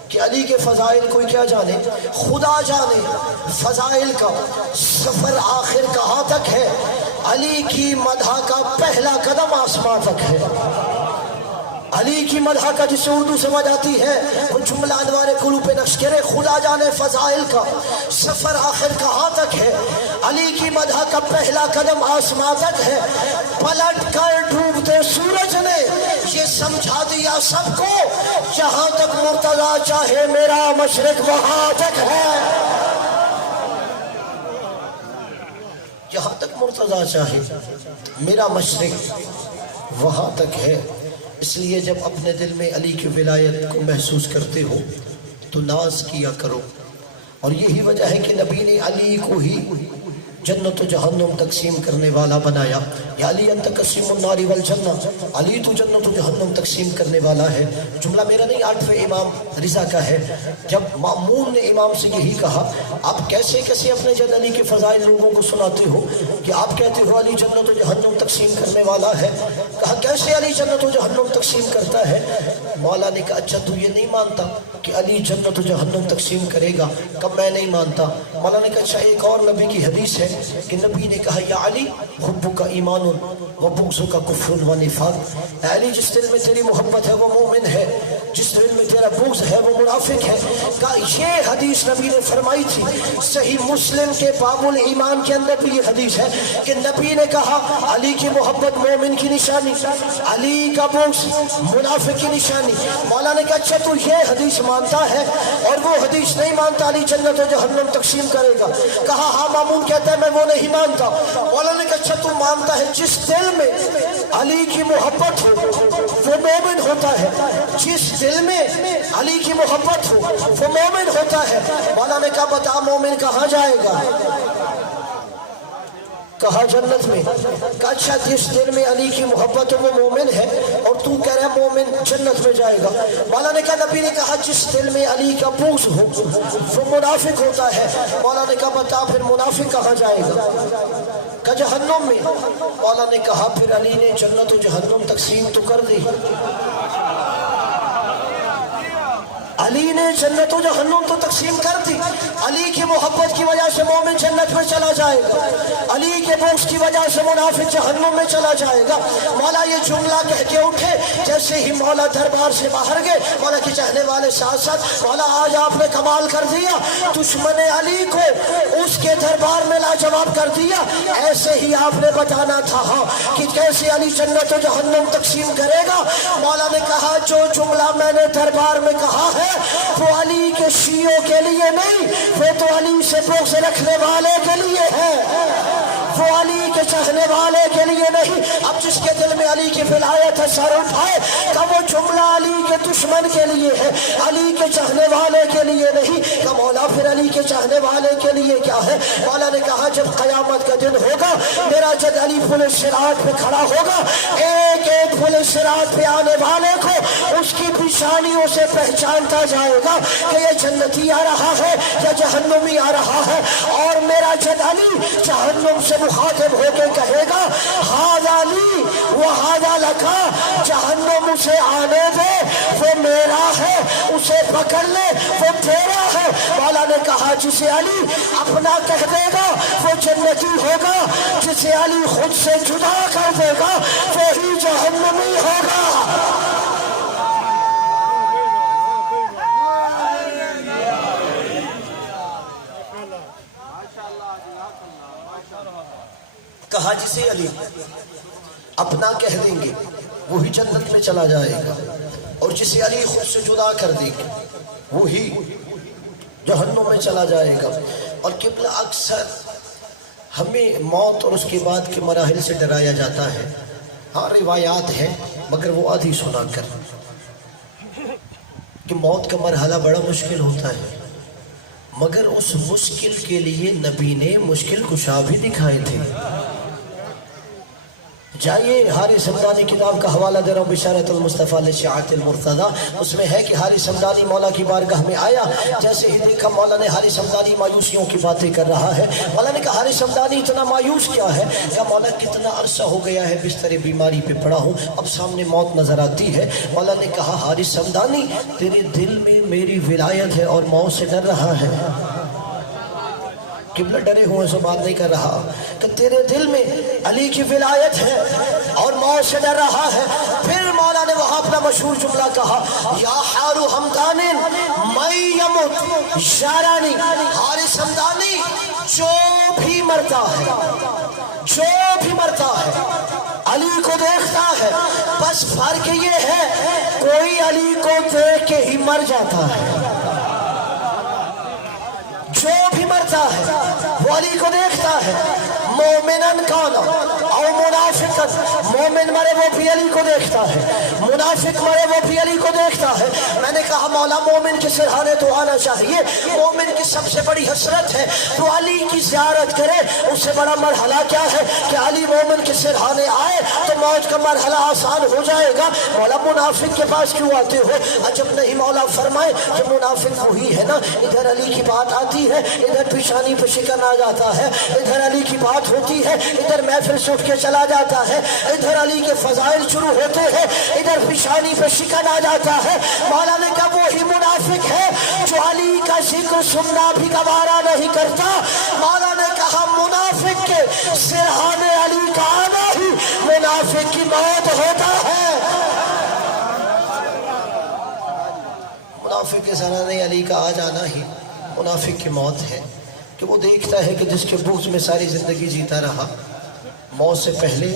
کہ علی کے فضائل کوئی کیا جانے، خدا جانے فضائل کا سفر آخر کہاں تک ہے، علی کی مدح کا پہلا قدم آسمان تک ہے۔ علی کی مدح کا جسے اردو سمجھ آتی ہے وہ جملہ انوار قلوب پہ نقش کرے، خدا جانے فضائل کا سفر آخر کہاں تک ہے، علی کی مدح کا پہلا قدم آسمان تک ہے۔ پلٹ کر ڈوبتے سورج نے یہ سمجھا دیا سب کو، جہاں تک مرتضیٰ چاہے میرا مشرق وہاں تک ہے، جہاں تک مرتضیٰ چاہے میرا مشرق وہاں تک ہے۔ اس لیے جب اپنے دل میں علی کی ولایت کو محسوس کرتے ہو تو ناز کیا کرو، اور یہی وجہ ہے کہ نبی نے علی کو ہی جنت و جہنم تقسیم کرنے والا بنایا۔ یا علی انت قسیم النار والجنہ، علی تو جنت و جہنم تقسیم کرنے والا ہے۔ جملہ میرا نہیں، 8ویں امام رضا کا ہے۔ جب مامون نے امام سے یہی کہا آپ کیسے کیسے اپنے جد علی کے فضائل لوگوں کو سناتے ہو کہ آپ کہتے ہو علی جنت و جہنم تقسیم کرنے والا ہے، کہا کیسے علی جنت و جہنم تقسیم کرتا ہے؟ مولا نے کہا اچھا تو یہ نہیں مانتا کہ علی جنت و جہنم تقسیم کرے گا؟ کب میں نہیں مانتا۔ مولا نے کہا اچھا ایک اور نبی کی حدیث ہے کہ نبی نے کہا یا علی حبک کا ایمان و بغضک کا کفر و نفاق، علی جس دل میں تیری محبت ہے وہ مومن ہے، جس دل میں تیرا بغض ہے وہ منافق ہے۔ کہا یہ حدیث نبی نے فرمائی تھی۔ صحیح مسلم کے باب الایمان کے اندر بھی یہ حدیث ہے کہ نبی نے کہا علی کی محبت مومن کی نشانی، علی کا بغض منافق کی نشانی۔ مولا نے کہا اچھا تو یہ حدیث مانتا ہے اور وہ حدیث نہیں مانتا علی جنت و جہنم تقسیم کرے گا؟ کہا ہاں مامون کہتا ہے میں وہ نہیں مانتا۔ مولا نے کہا اچھا تو مانتا ہے جس دل میں علی کی محبت ہو وہ مومن ہوتا ہے، جس دل میں علی کی محبت ہو وہ مومن ہوتا ہے۔ مولا نے کہا بتا مومن کہاں جائے گا؟ کہا جنت میں۔ کہا اچھا جس دل میں علی کی محبت وہ مومن ہے اور تو کہہ رہا مومن جنت میں جائے گا۔ مولا نے کہا نبی نے کہا جس دل میں علی کا بغض ہو وہ منافق ہوتا ہے۔ مولا نے کہا بتا پھر منافق کہاں جائے گا؟ کہ جہنم میں۔ مولا نے کہا پھر علی نے جنت و جہنم تقسیم تو کر دی، علی نے جنت و جہنم تو تقسیم کر دی۔ علی کی محبت کی وجہ سے مومن جنت میں چلا جائے گا، علی کے بغض کی وجہ سے منافق جہنم میں چلا جائے گا۔ مولا یہ جملہ کہہ کے اٹھے، جیسے ہی مولا دربار سے باہر گئے مولا کے چاہنے والے ساتھ ساتھ مولا آج آپ نے کمال کر دیا، دشمن علی کو اس کے دربار میں لاجواب کر دیا۔ ایسے ہی آپ نے بتانا تھا کہ کیسے علی جنت و جہنم تقسیم کرے گا۔ مولا نے کہا جو جملہ میں نے دربار میں کہا ہے وہ علی کے شیعوں کے لیے نہیں، وہ تو علی سے بغض رکھنے والے کے لیے ہے، وہ علی کے چاہنے والے کے لیے نہیں۔ اب جس کے دل میں علی کی ولایت ہے سر اٹھائے کہ وہ جملہ علی کے دشمن کے لیے ہے، علی کے چاہنے والے کے لیے نہیں۔ کہ مولا پھر علی کے کے چاہنے والے کے لیے کیا ہے؟ مولا نے کہا جب قیامت کا دن ہوگا میرا جد علی پل صراط پہ کھڑا ہوگا، ایک ایک پل صراط پہ آنے والے کو اس کی پیشانیوں سے پہچانتا جائے گا کہ یہ جنتی آ رہا ہے یا جہنمی آ رہا ہے، اور میرا جد علی جہنم سے مخاطب ہو کے کہے گا ھذا لی وھذا لکا، جہنم اسے آنے دے وہ میرا ہے، اسے پکڑ لے وہ تیرا ہے۔ مولا نے کہا جسے علی اپنا کہہ دے گا وہ جنتی ہوگا، جسے علی خود سے جدا کر دے گا وہی جہنمی ہوگا۔ کہا جسے علی اپنا کہہ دیں گے وہی جنت میں چلا جائے گا، اور جسے علی خود سے جدا کر دے گا وہی جہنم میں چلا جائے گا۔ اور قبلہ اکثر ہمیں موت اور اس کے بعد کے مراحل سے ڈرایا جاتا ہے، ہاں روایات ہیں مگر وہ آدھی سنا کر، کہ موت کا مرحلہ بڑا مشکل ہوتا ہے، مگر اس مشکل کے لیے نبی نے مشکل کشا بھی دکھائے تھے۔ جائیے حارث حمدانی کتاب کا حوالہ دے رہا ہوں، بشارت المصطفیٰ لشیعت المرتضیٰ، اس میں ہے کہ حارث حمدانی مولا کی بارگاہ میں آیا، جیسے ہی دیکھا مولا نے حارث حمدانی مایوسیوں کی باتیں کر رہا ہے۔ مولا نے کہا حارث حمدانی اتنا مایوس کیا ہے؟ کہا مولا کتنا عرصہ ہو گیا ہے بستر بیماری پہ پڑا ہوں، اب سامنے موت نظر آتی ہے۔ مولا نے کہا حارث حمدانی تیرے دل میں میری ولایت ہے اور موت سے ڈر رہا ہے؟ قبلہ ڈرے ہوئے سے بات نہیں کر رہا کہ تیرے دل میں علی کی ولایت ہے اور موت سے ڈر رہا ہے۔ پھر مولا نے وہاں اپنا مشہور جملہ کہا یا حارو حمدان من یمت یارانی، حارث حمدانی جو بھی مرتا ہے، جو بھی مرتا ہے علی کو دیکھتا ہے، بس فرق یہ ہے کوئی علی کو دیکھ کے ہی مر جاتا ہے، جو بھی مرتا ہے وہ علی کو دیکھتا ہے، مومنن کانا او منافقن، مومن مرے وہ بھی علی کو دیکھتا ہے، منافق مرے وہ بھی علی کو دیکھتا ہے۔ میں نے کہا مولا مومن کے سرحانے تو آنا چاہیے، مومن کی سب سے بڑی حسرت ہے تو علی کی زیارت کرے، اس سے بڑا مرحلہ کیا ہے کہ علی مومن کے سرحانے آئے تو موت کا مرحلہ آسان ہو جائے گا۔ مولا منافق کے پاس کیوں آتے ہو؟ عجب نہیں، مولا فرمائے کہ منافق وہی ہے نا، ادھر علی کی بات آتی ہے ادھر پیشانی پہ شکن آ جاتا ہے، ادھر علی کی بات ہوتی ہے ادھر محفل سے اٹھ کے چلا جاتا ہے، ادھر علی کے فضائل شروع ہوتے ہیں ادھر پیشانی پہ شکن آ جاتا ہے۔ مولا نے کہا وہی منافق ہے جو علی کا ذکر سننا بھی گوارا نہیں کرتا۔ مولا نے کہا منافق کے سرحانے علی کا آنا ہی منافق کی موت ہوتا ہے۔ منافق کے سرحانے علی کا آ جانا ہی منافق کی موت ہے، کہ وہ دیکھتا ہے کہ جس کے بغض میں ساری زندگی جیتا رہا موت سے پہلے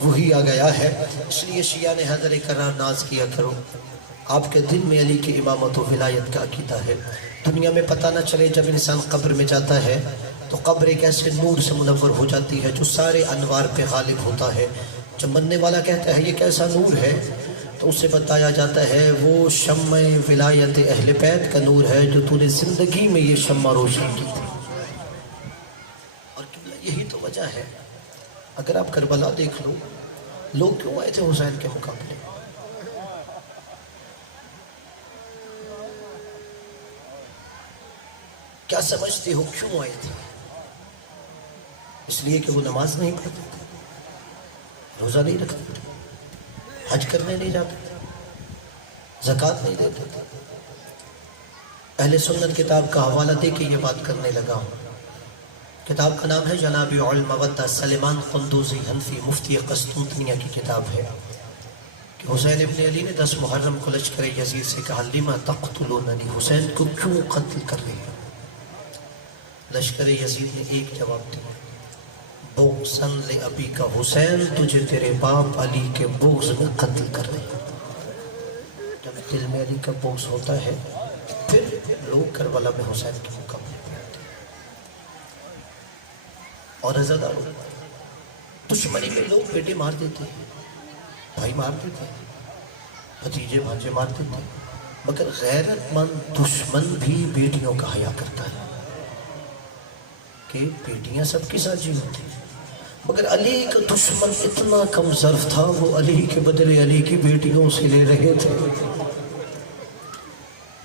وہی آ گیا ہے۔ اس لیے شیعہ نے حضر کرار ناز کیا کرو، آپ کے دل میں علی کی امامت و ولایت کا عقیدہ ہے، دنیا میں پتہ نہ چلے جب انسان قبر میں جاتا ہے تو قبر ایک ایسے نور سے منور ہو جاتی ہے جو سارے انوار پہ غالب ہوتا ہے۔ جب مرنے والا کہتا ہے یہ کیسا نور ہے تو اس سے بتایا جاتا ہے وہ شمع ولایت اہل بیت کا نور ہے جو تو نے زندگی میں یہ شمع روشن کی تھی۔ اور یہی تو وجہ ہے، اگر آپ کربلا دیکھ لو لوگ کیوں آئے تھے حسین کے مقابلے؟ کیا سمجھتے ہو کیوں آئے تھے؟ اس لیے کہ وہ نماز نہیں پڑھتے تھے، روزہ نہیں رکھتے تھے، حج کرنے نہیں جاتے تھے، زکوٰۃ نہیں دیتے تھے۔ اہل سنت کتاب کا حوالہ دے کے یہ بات کرنے لگا ہوں۔ کتاب کا نام ہے جناب المودہ، سلیمان قندوزی حنفی مفتی قسطنطنیہ کی کتاب ہے، کہ حسین ابن علی نے 10 محرم کو لشکر یزید سے کہا لما تقتلوننی، حسین کو کیوں قتل کر رہے ہیں؟ لشکر یزید نے ایک جواب دیا، بغضاً لأبی کا، حسین تجھے تیرے باپ علی کے بغض میں قتل کر رہے ہیں۔ جب دل میں علی کا بغض ہوتا ہے پھر لوگ کربلا میں حسین کے مقابلے پہ آتے ہیں۔ اور عزاداروں، دشمنی میں لوگ بیٹے مار دیتے ہیں، بھائی مار دیتے ہیں، بھتیجے بھانجے مار دیتے ہیں، مگر غیرت مند دشمن بھی بیٹیوں کا حیا کرتا ہے۔ کہ بیٹیاں سب کی ساتھ ہوتی ہیں، مگر علی کا دشمن اتنا کم ظرف تھا، وہ علی کے بدلے علی کی بیٹیوں سے لے رہے تھے۔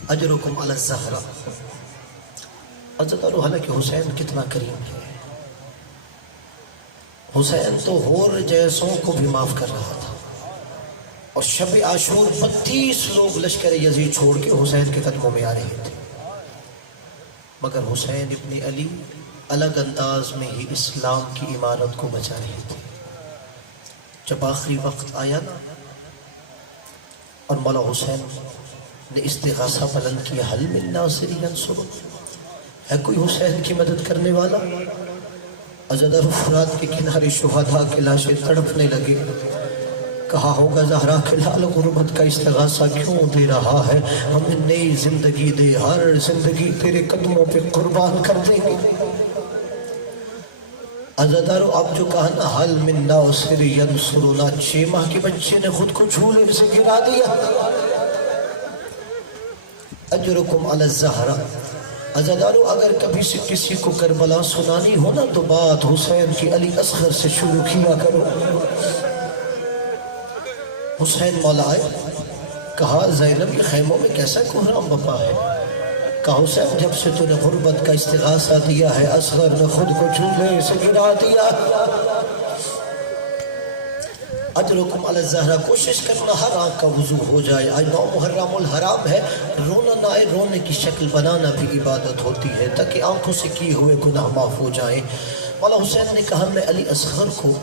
اجرکم علی الزہرا، عزت حالانکہ حسین کتنا کریم ہے، حسین تو ہور جیسوں کو بھی معاف کر رہا تھا، اور شب عاشور 32 لوگ لشکر یزید چھوڑ کے حسین کے قدموں میں آ رہے تھے، مگر حسین ابن علی الگ انداز میں ہی اسلام کی عمارت کو بچا رہے تھے۔ جب آخری وقت آیا نا اور مولا حسین نے استغاثہ بلند کیا، حل من ناصر ینصر، ہے کوئی حسین کی مدد کرنے والا؟ عزدہ فرات کے کنارے شہداء کے لاشیں تڑپنے لگے، کہا ہوگا زہرا کہ لال غربت کا استغاثہ کیوں دے رہا ہے، ہمیں نئی زندگی دے، ہر زندگی تیرے قدموں پہ قربان کر دیں گے۔ عزدارو اب جو کہا نا حل من ناصر ینصرنا، 6 ماہ کے بچے نے خود کو جھولے سے گرا دیا۔ اجرکم علی الزہرا، عزدارو اگر کبھی سے کسی کو کربلا سنانی ہو نا تو بات حسین کی علی اصغر سے شروع کیا کرو۔ حسین مولا آئے، کہا زینب یہ خیموں میں کیسا کوہرام بپا ہے؟ کہا حسین جب سے تو نے غربت کا استغاثہ دیا ہے، اصغر نے خود کو جھولے سے گرا دیا۔ اجرکم علی الزہرا، کوشش کرنا ہر آنکھ کا وضو ہو جائے، آج 9 محرم الحرام ہے، رونا نہ آئے، رونے کی شکل بنانا بھی عبادت ہوتی ہے تاکہ آنکھوں سے کیے ہوئے گناہ معاف ہو جائیں۔ مولا حسین نے کہا میں علی اصغر کو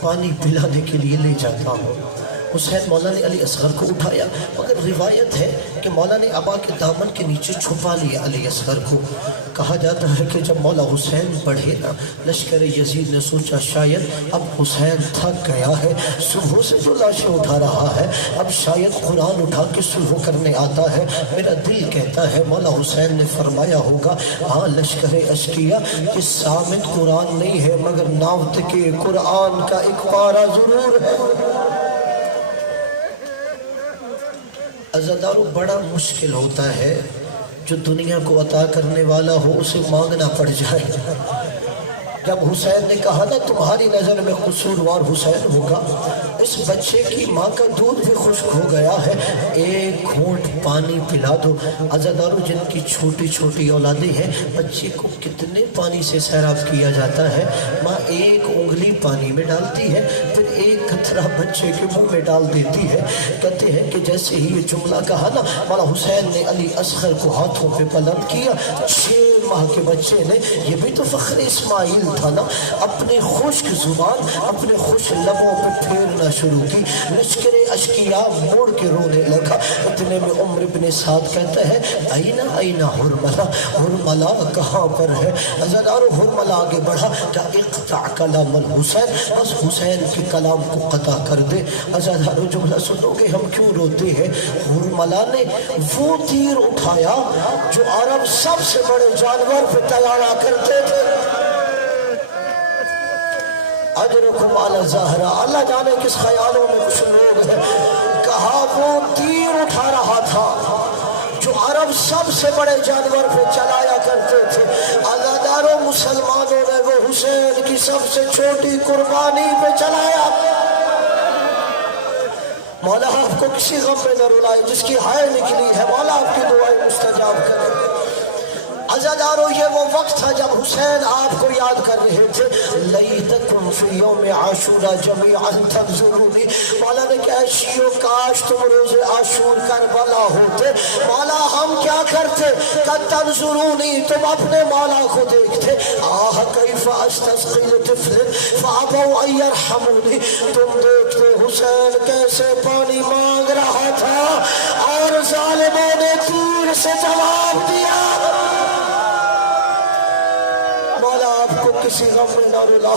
پانی پلانے کے لیے لے جاتا ہوں۔ حسین مولا نے علی اصغر کو اٹھایا، مگر روایت ہے کہ مولا نے عبا کے دامن کے نیچے چھپا لیا علی اصغر کو۔ کہا جاتا ہے کہ جب مولا حسین بڑھے نا، لشکر یزید نے سوچا شاید اب حسین تھک گیا ہے، صبح سے جو لاشیں اٹھا رہا ہے، اب شاید قرآن اٹھا کے صلح کرنے آتا ہے۔ میرا دل کہتا ہے مولا حسین نے فرمایا ہوگا ہاں لشکر اشقیہ کہ سامت قرآن نہیں ہے مگر ناوت کے قرآن کا ایک پارہ ضرور ہے۔ عزادارو بڑا مشکل ہوتا ہے جو دنیا کو عطا کرنے والا ہو اسے مانگنا پڑ جائے۔ جب حسین نے کہا نا تمہاری نظر میں قصوروار حسین ہوگا، اس بچے کی ماں کا دودھ بھی خشک ہو گیا ہے، ایک گھونٹ پانی پلا دو۔ عزادارو جن کی چھوٹی چھوٹی اولادیں ہیں، بچے کو کتنے پانی سے سیراب کیا جاتا ہے، ماں ایک انگلی پانی میں ڈالتی ہے پھر ایک قطرہ بچے کے منہ میں ڈال دیتی ہے۔ کہتے ہیں کہ جیسے ہی یہ جملہ کہا نا، مولا حسین نے علی اصغر کو ہاتھوں پہ بلند کیا، 6 ماہ کے بچے نے، یہ بھی تو فخر اسماعیل تھا نا، اپنی خشک زبان اپنے خوش لبوں پہ پھیرنا شروع کی۔ لشکر اشقیاء موڑ کے رونے لگا۔ اتنے میں عمر ابن سعد کہتا ہے اینا حرملہ، حرملہ کہاں پر ہے؟ عزادارو حرملہ آگے بڑھا کہ اقطع کلام الحسین، بس حسین کے کلام کو قطع کر دے۔ عزادارو جملہ سنو گے ہم کیوں روتے ہیں؟ حرملہ نے وہ تیر اٹھایا جو عرب سب سے بڑے جانور پہ تیارہ کرتے تھے۔ اجرکم علی الزہرا، اللہ جانے کس خیالوں میں کچھ لوگ ہیں، کہا وہ تیر اٹھا رہا تھا جو عرب سب سے بڑے جانور پہ چلایا کرتے تھے۔ عزادارو مسلمانوں نے وہ حسین کی سب سے چھوٹی قربانی پہ چلایا۔ مولا آپ کو کسی غم میں نہ رلائے، جس کی ہائے نکلی ہے مولا آپ کی دعائیں مستجاب کرے۔ عزادارو یہ وہ وقت تھا جب حسین آپ کو یاد کر رہے تھے، لیتکم فی یوم عاشورا جمیعا تنظرونی، مولا نے کہا شیعو کاش تم روز عاشور کربلا ہوتے، مولا ہم کیا کرتے؟ کہ تنظرونی تم اپنے مولا کو دیکھتے، آہ کیف استسقی لطفل فابوا ان یرحمونی، تم دیکھتے حسین کیسے پانی مانگ رہا تھا اور ظالموں نے تیر سے جواب دیا۔ کسی غم میں نہ رلا۔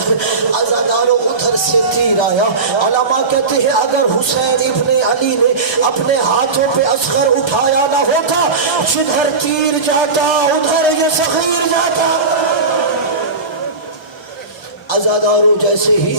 عزادارو ادھر سے تیر آیا، علماء کہتے ہیں اگر حسین ابن علی نے اپنے ہاتھوں پہ اصغر اٹھایا نہ ہوتا، جدھر تیر جاتا ادھر یہ صغیر جاتا۔ عزادارو جیسے ہی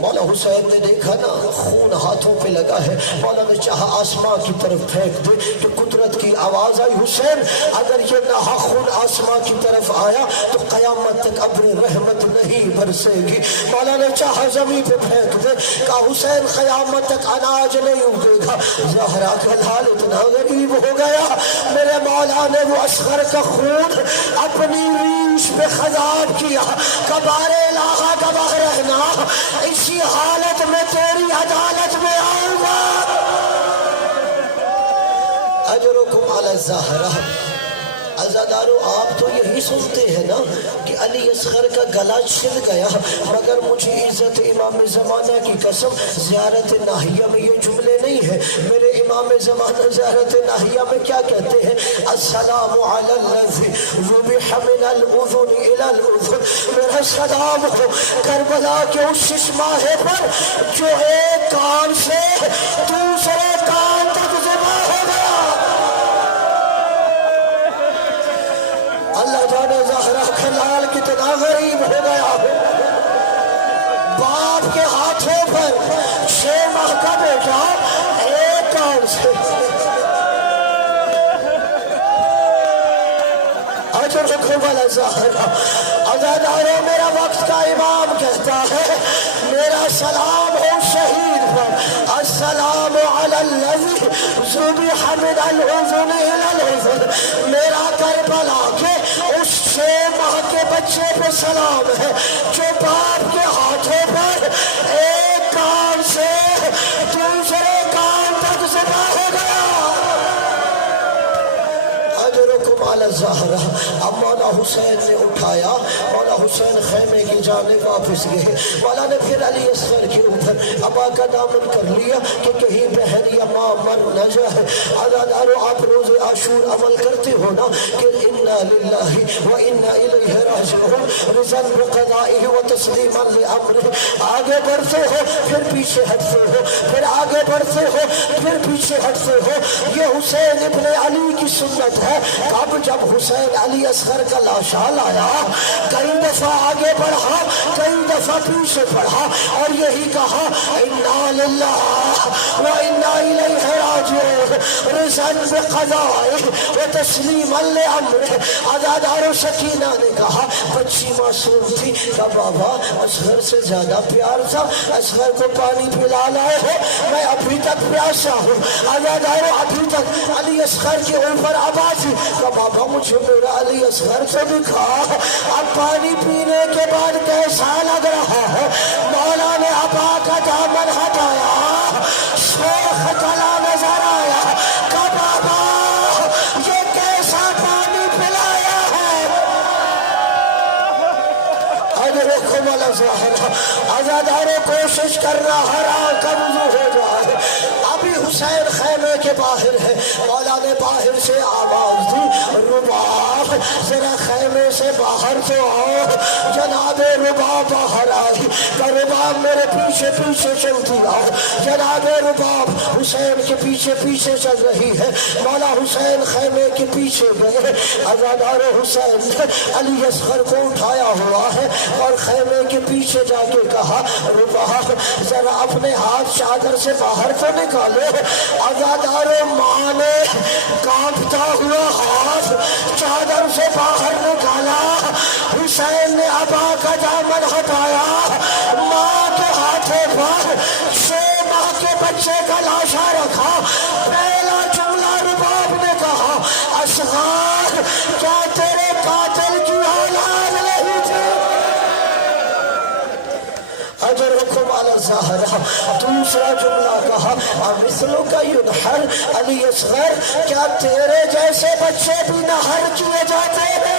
مولا حسین نے دیکھا نا خون ہاتھوں پہ لگا ہے، مولا نے چاہا آسمان کی طرف پھینک دے کہ قدرت کی آواز آئی، حسین اگر یہ نہا خون آسمان کی طرف آیا تو قیامت تک ابر رحمت نہیں برسے گی. مولا نے چاہا زمین پہ پھینک دے, کہا حسین قیامت تک اناج نہیں اگے گا. زہرا کا لال اتنا غریب ہو گیا, میرے مولا نے وہ اصغر کا خون اپنی ریش پہ خضاب کیا. کبار الہا کبار رہنا, اسی حالت میں تیری عدالت میں آؤں گا. اجرکم علی الزہرا. عزادارو آپ تو یہی سنتے ہیں نا کہ علی اصغر کا گلا چھل گیا, مگر مجھے عزت امام زمانہ کی قسم زیارت ناہیہ میں یہ جملے نہیں ہیں. میرے امام زمانہ زیارت ناہیہ میں کیا کہتے ہیں؟ السلام علی الذی ذبح من الاذن الی الاذن. میرا سلام ہو کربلا کے اس ششماہے پر جو ایک کان سے دوسرے کان تک ذبح ہو گیا. اللہ جانے زہرا کا لال کتنا غریب ہو گیا. باپ کے ہاتھوں پر 6 ماہ کا بیٹا ایک کان سے. اجرکم علی الزہرا. عزادارو میرا وقت کا امام کہتا ہے میرا سلام ہو شہید پر. السلام علی الذی ذبح من الاذن الی الاذن. میرا کربلا کے اس 6 ماہ کے بچے پہ سلام ہے جو باپ کے ہاتھوں پر ایک کان سے دوسرے کان تک ذبح ہو گیا. اجرکم علی الزہرا. اب مولا حسین نے اٹھایا, مولا حسین خیمے کی جانب واپس گئے. مولا نے پھر علی اصغر کے اوپر ابا کا دامن کر لیا کہ کہیں بہن یا ماں مر نہ جائے. عزادارو آپ روز عاشور عمل کرتے ہو نا کہ انا للہ و انا الیہ راجعون, رضا بقضائہ و تسلیما لامرہ. آگے بڑھتے ہو پھر پیچھے ہٹتے ہو, پھر آگے بڑھتے ہو پھر پیچھے ہٹتے ہو. یہ حسین ابن علی کی سنت ہے. اب جب حسین علی اصغر کا لاشا لایا, کئی دفعہ آگے بڑھا کئی دفعہ پیچھے بڑھا اور یہی کہا انا للہ و انا الیہ راجعون, رضا بقضائہ و تسلیما لامرہ. عزادارو سکینہ نے کہا, بچی معصوم تھی, کہا بابا اصغر سے زیادہ پیار تھا, اصغر کو پانی پلا لائے ہو, میں ابھی تک پیاسا ہوں. عزادارو ابھی تک علی اصغر کے اوپر آواز تھی, کہا بابا مجھے میرا علی اصغر کو دکھا, اب پانی پینے کے بعد کیسا لگ رہا ہے. مولا نے ابا کا دامن ہٹایا, شیخ گلا نظر آیا, کہا بابا یہ کیسا پانی پلایا ہے. اجرکم علی الزہرا. عزادارو کوشش کرنا ہر آنکھ کا وضو ہو جائے. ابھی حسین خیمے کے باہر ہے. مولا نے باہر سے آواز دی, رباب ذرا خیمے سے باہر تو آؤ. جناب رباب باہر آئی, کہ رباب میرے پیچھے پیچھے چلتی آؤ. جناب رباب حسین کے پیچھے پیچھے چل رہی ہے. مولا حسین خیمے کے پیچھے گئے. عزادار حسین نے علی اصغر کو اٹھایا ہوا ہے اور خیمے کے پیچھے جا کے کہا, رباب ذرا اپنے ہاتھ چادر سے باہر تو نکالو. عزادارو ماں نے کانپتا ہوا ہاتھ چادر سے باہر نکالا. حسین نے ابا کا دامن ہٹایا, ماں کے ہاتھوں پر 6 ماہ کے بچے کا لاشا رکھا. پہلا جملہ رباب نے کہا, اصغر کیا تیرے قاتل کی اولاد نہیں تھی؟ اجرکم علی الزہرا. دوسرا جملہ کہا, مثلوں کا ینحر علی اصغر, کیا تیرے جیسے بچے بھی نہر کیے جاتے ہیں؟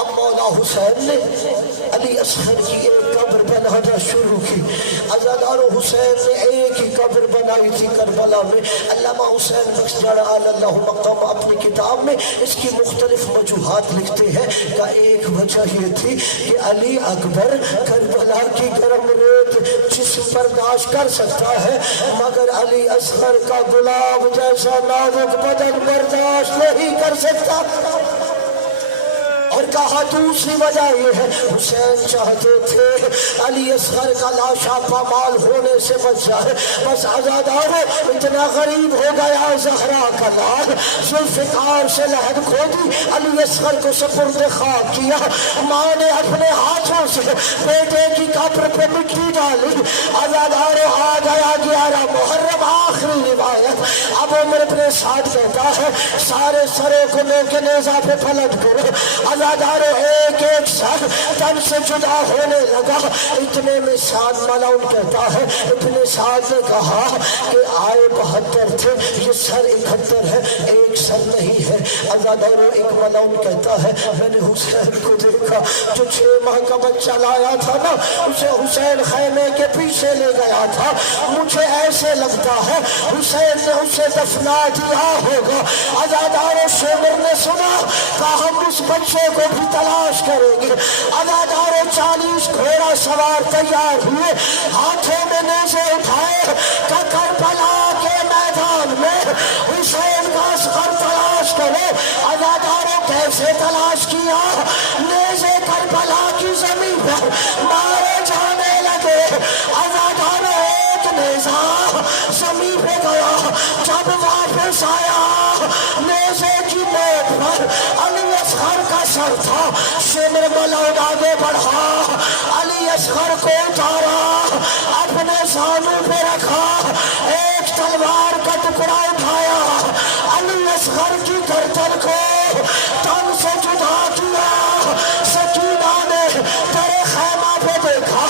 اب مولا حسین نے علی اصغر کی ایک قبر بنانا شروع کی. عزادارو حسین نے ایک ہی قبر بنائی تھی کربلا میں. علامہ حسین بخشدار اللہ مقام اپنی کتاب میں اس کی مختلف وجوہات لکھتے ہیں. کہ ایک وجہ یہ تھی کہ علی اکبر کربلا کی گرم ریت جسم برداشت کر سکتا ہے, مگر علی اصغر کا گلاب جیسا نازک بدن برداشت نہیں کر سکتا. اور کہا دوسری وجہ یہ ہے حسین چاہتے تھے علی اصغر کا لاشا پامال ہونے سے بچ جائے. بس عزادارو اتنا غریب ہو گیا زہرا کا لال. ذوالفقار سے لحد کھودی علی اصغر کو سپرد خاک کیا. ماں نے اپنے ہاتھوں سے بیٹے کی قبر پہ مٹی ڈالی. عزادارو آ گیا 11 محرم آخری روایت. اب عمر بن سعد کہتا ہے سارے سروں کو لے کے نیزہ پہ پلٹ کرو. عزادارو ایک ایک سر تن سے جدا ہونے لگا. اتنے میں سعد ملعون کہتا ہے ابن سعد نے کہا کہ آئے 72 تھے یہ سر 71 ہے ایک سر نہیں ہے. عزادارو ایک ملعون کہتا ہے میں نے حسین کو دیکھا جو 6 ماہ کا بچہ لایا تھا نا اسے حسین خیمے کے پیچھے لے گیا تھا. مجھے ایسے لگتا ہے حسین نے اسے دفنا دیا ہوگا. عزادارو شیمر نے سنا کہا ہم اس بچے کو بھی تلاش کریں گے. عزادارو 40 گھوڑا سوار تیار ہوئے ہاتھوں میں نیزے اٹھائے کہ کربلا کے میدان میں حسین کا اصغر تلاش کرو. عزادارو کیسے تلاش کیا؟ نیزے کربلا کی زمین پر مارے جانے لگے. عزادارو ایک نیزہ زمین پہ گیا جب واپس آیا نیزے کی موت پر علی اصغر کا سر تھا. شمر ملعون آگے بڑھا علی اصغر کو اتارا اپنے زانوں پہ رکھا ایک تلوار کا ٹکڑا اٹھایا علی اصغر کی گردن کو تن سے جدا کیا. سکینہ نے تیرے خیمہ پہ دیکھا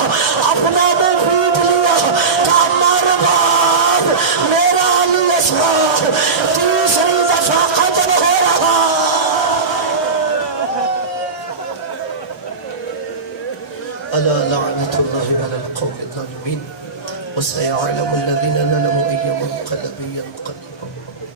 اپنا منہ پیٹ لیا کہ مر باپ میرا علی اصغر تیسری دفعہ قتل ہو رہا. ألا لعنة الله على القوم الظالمين وسيعلم الذين ظلموا أي منقلب ينقلب.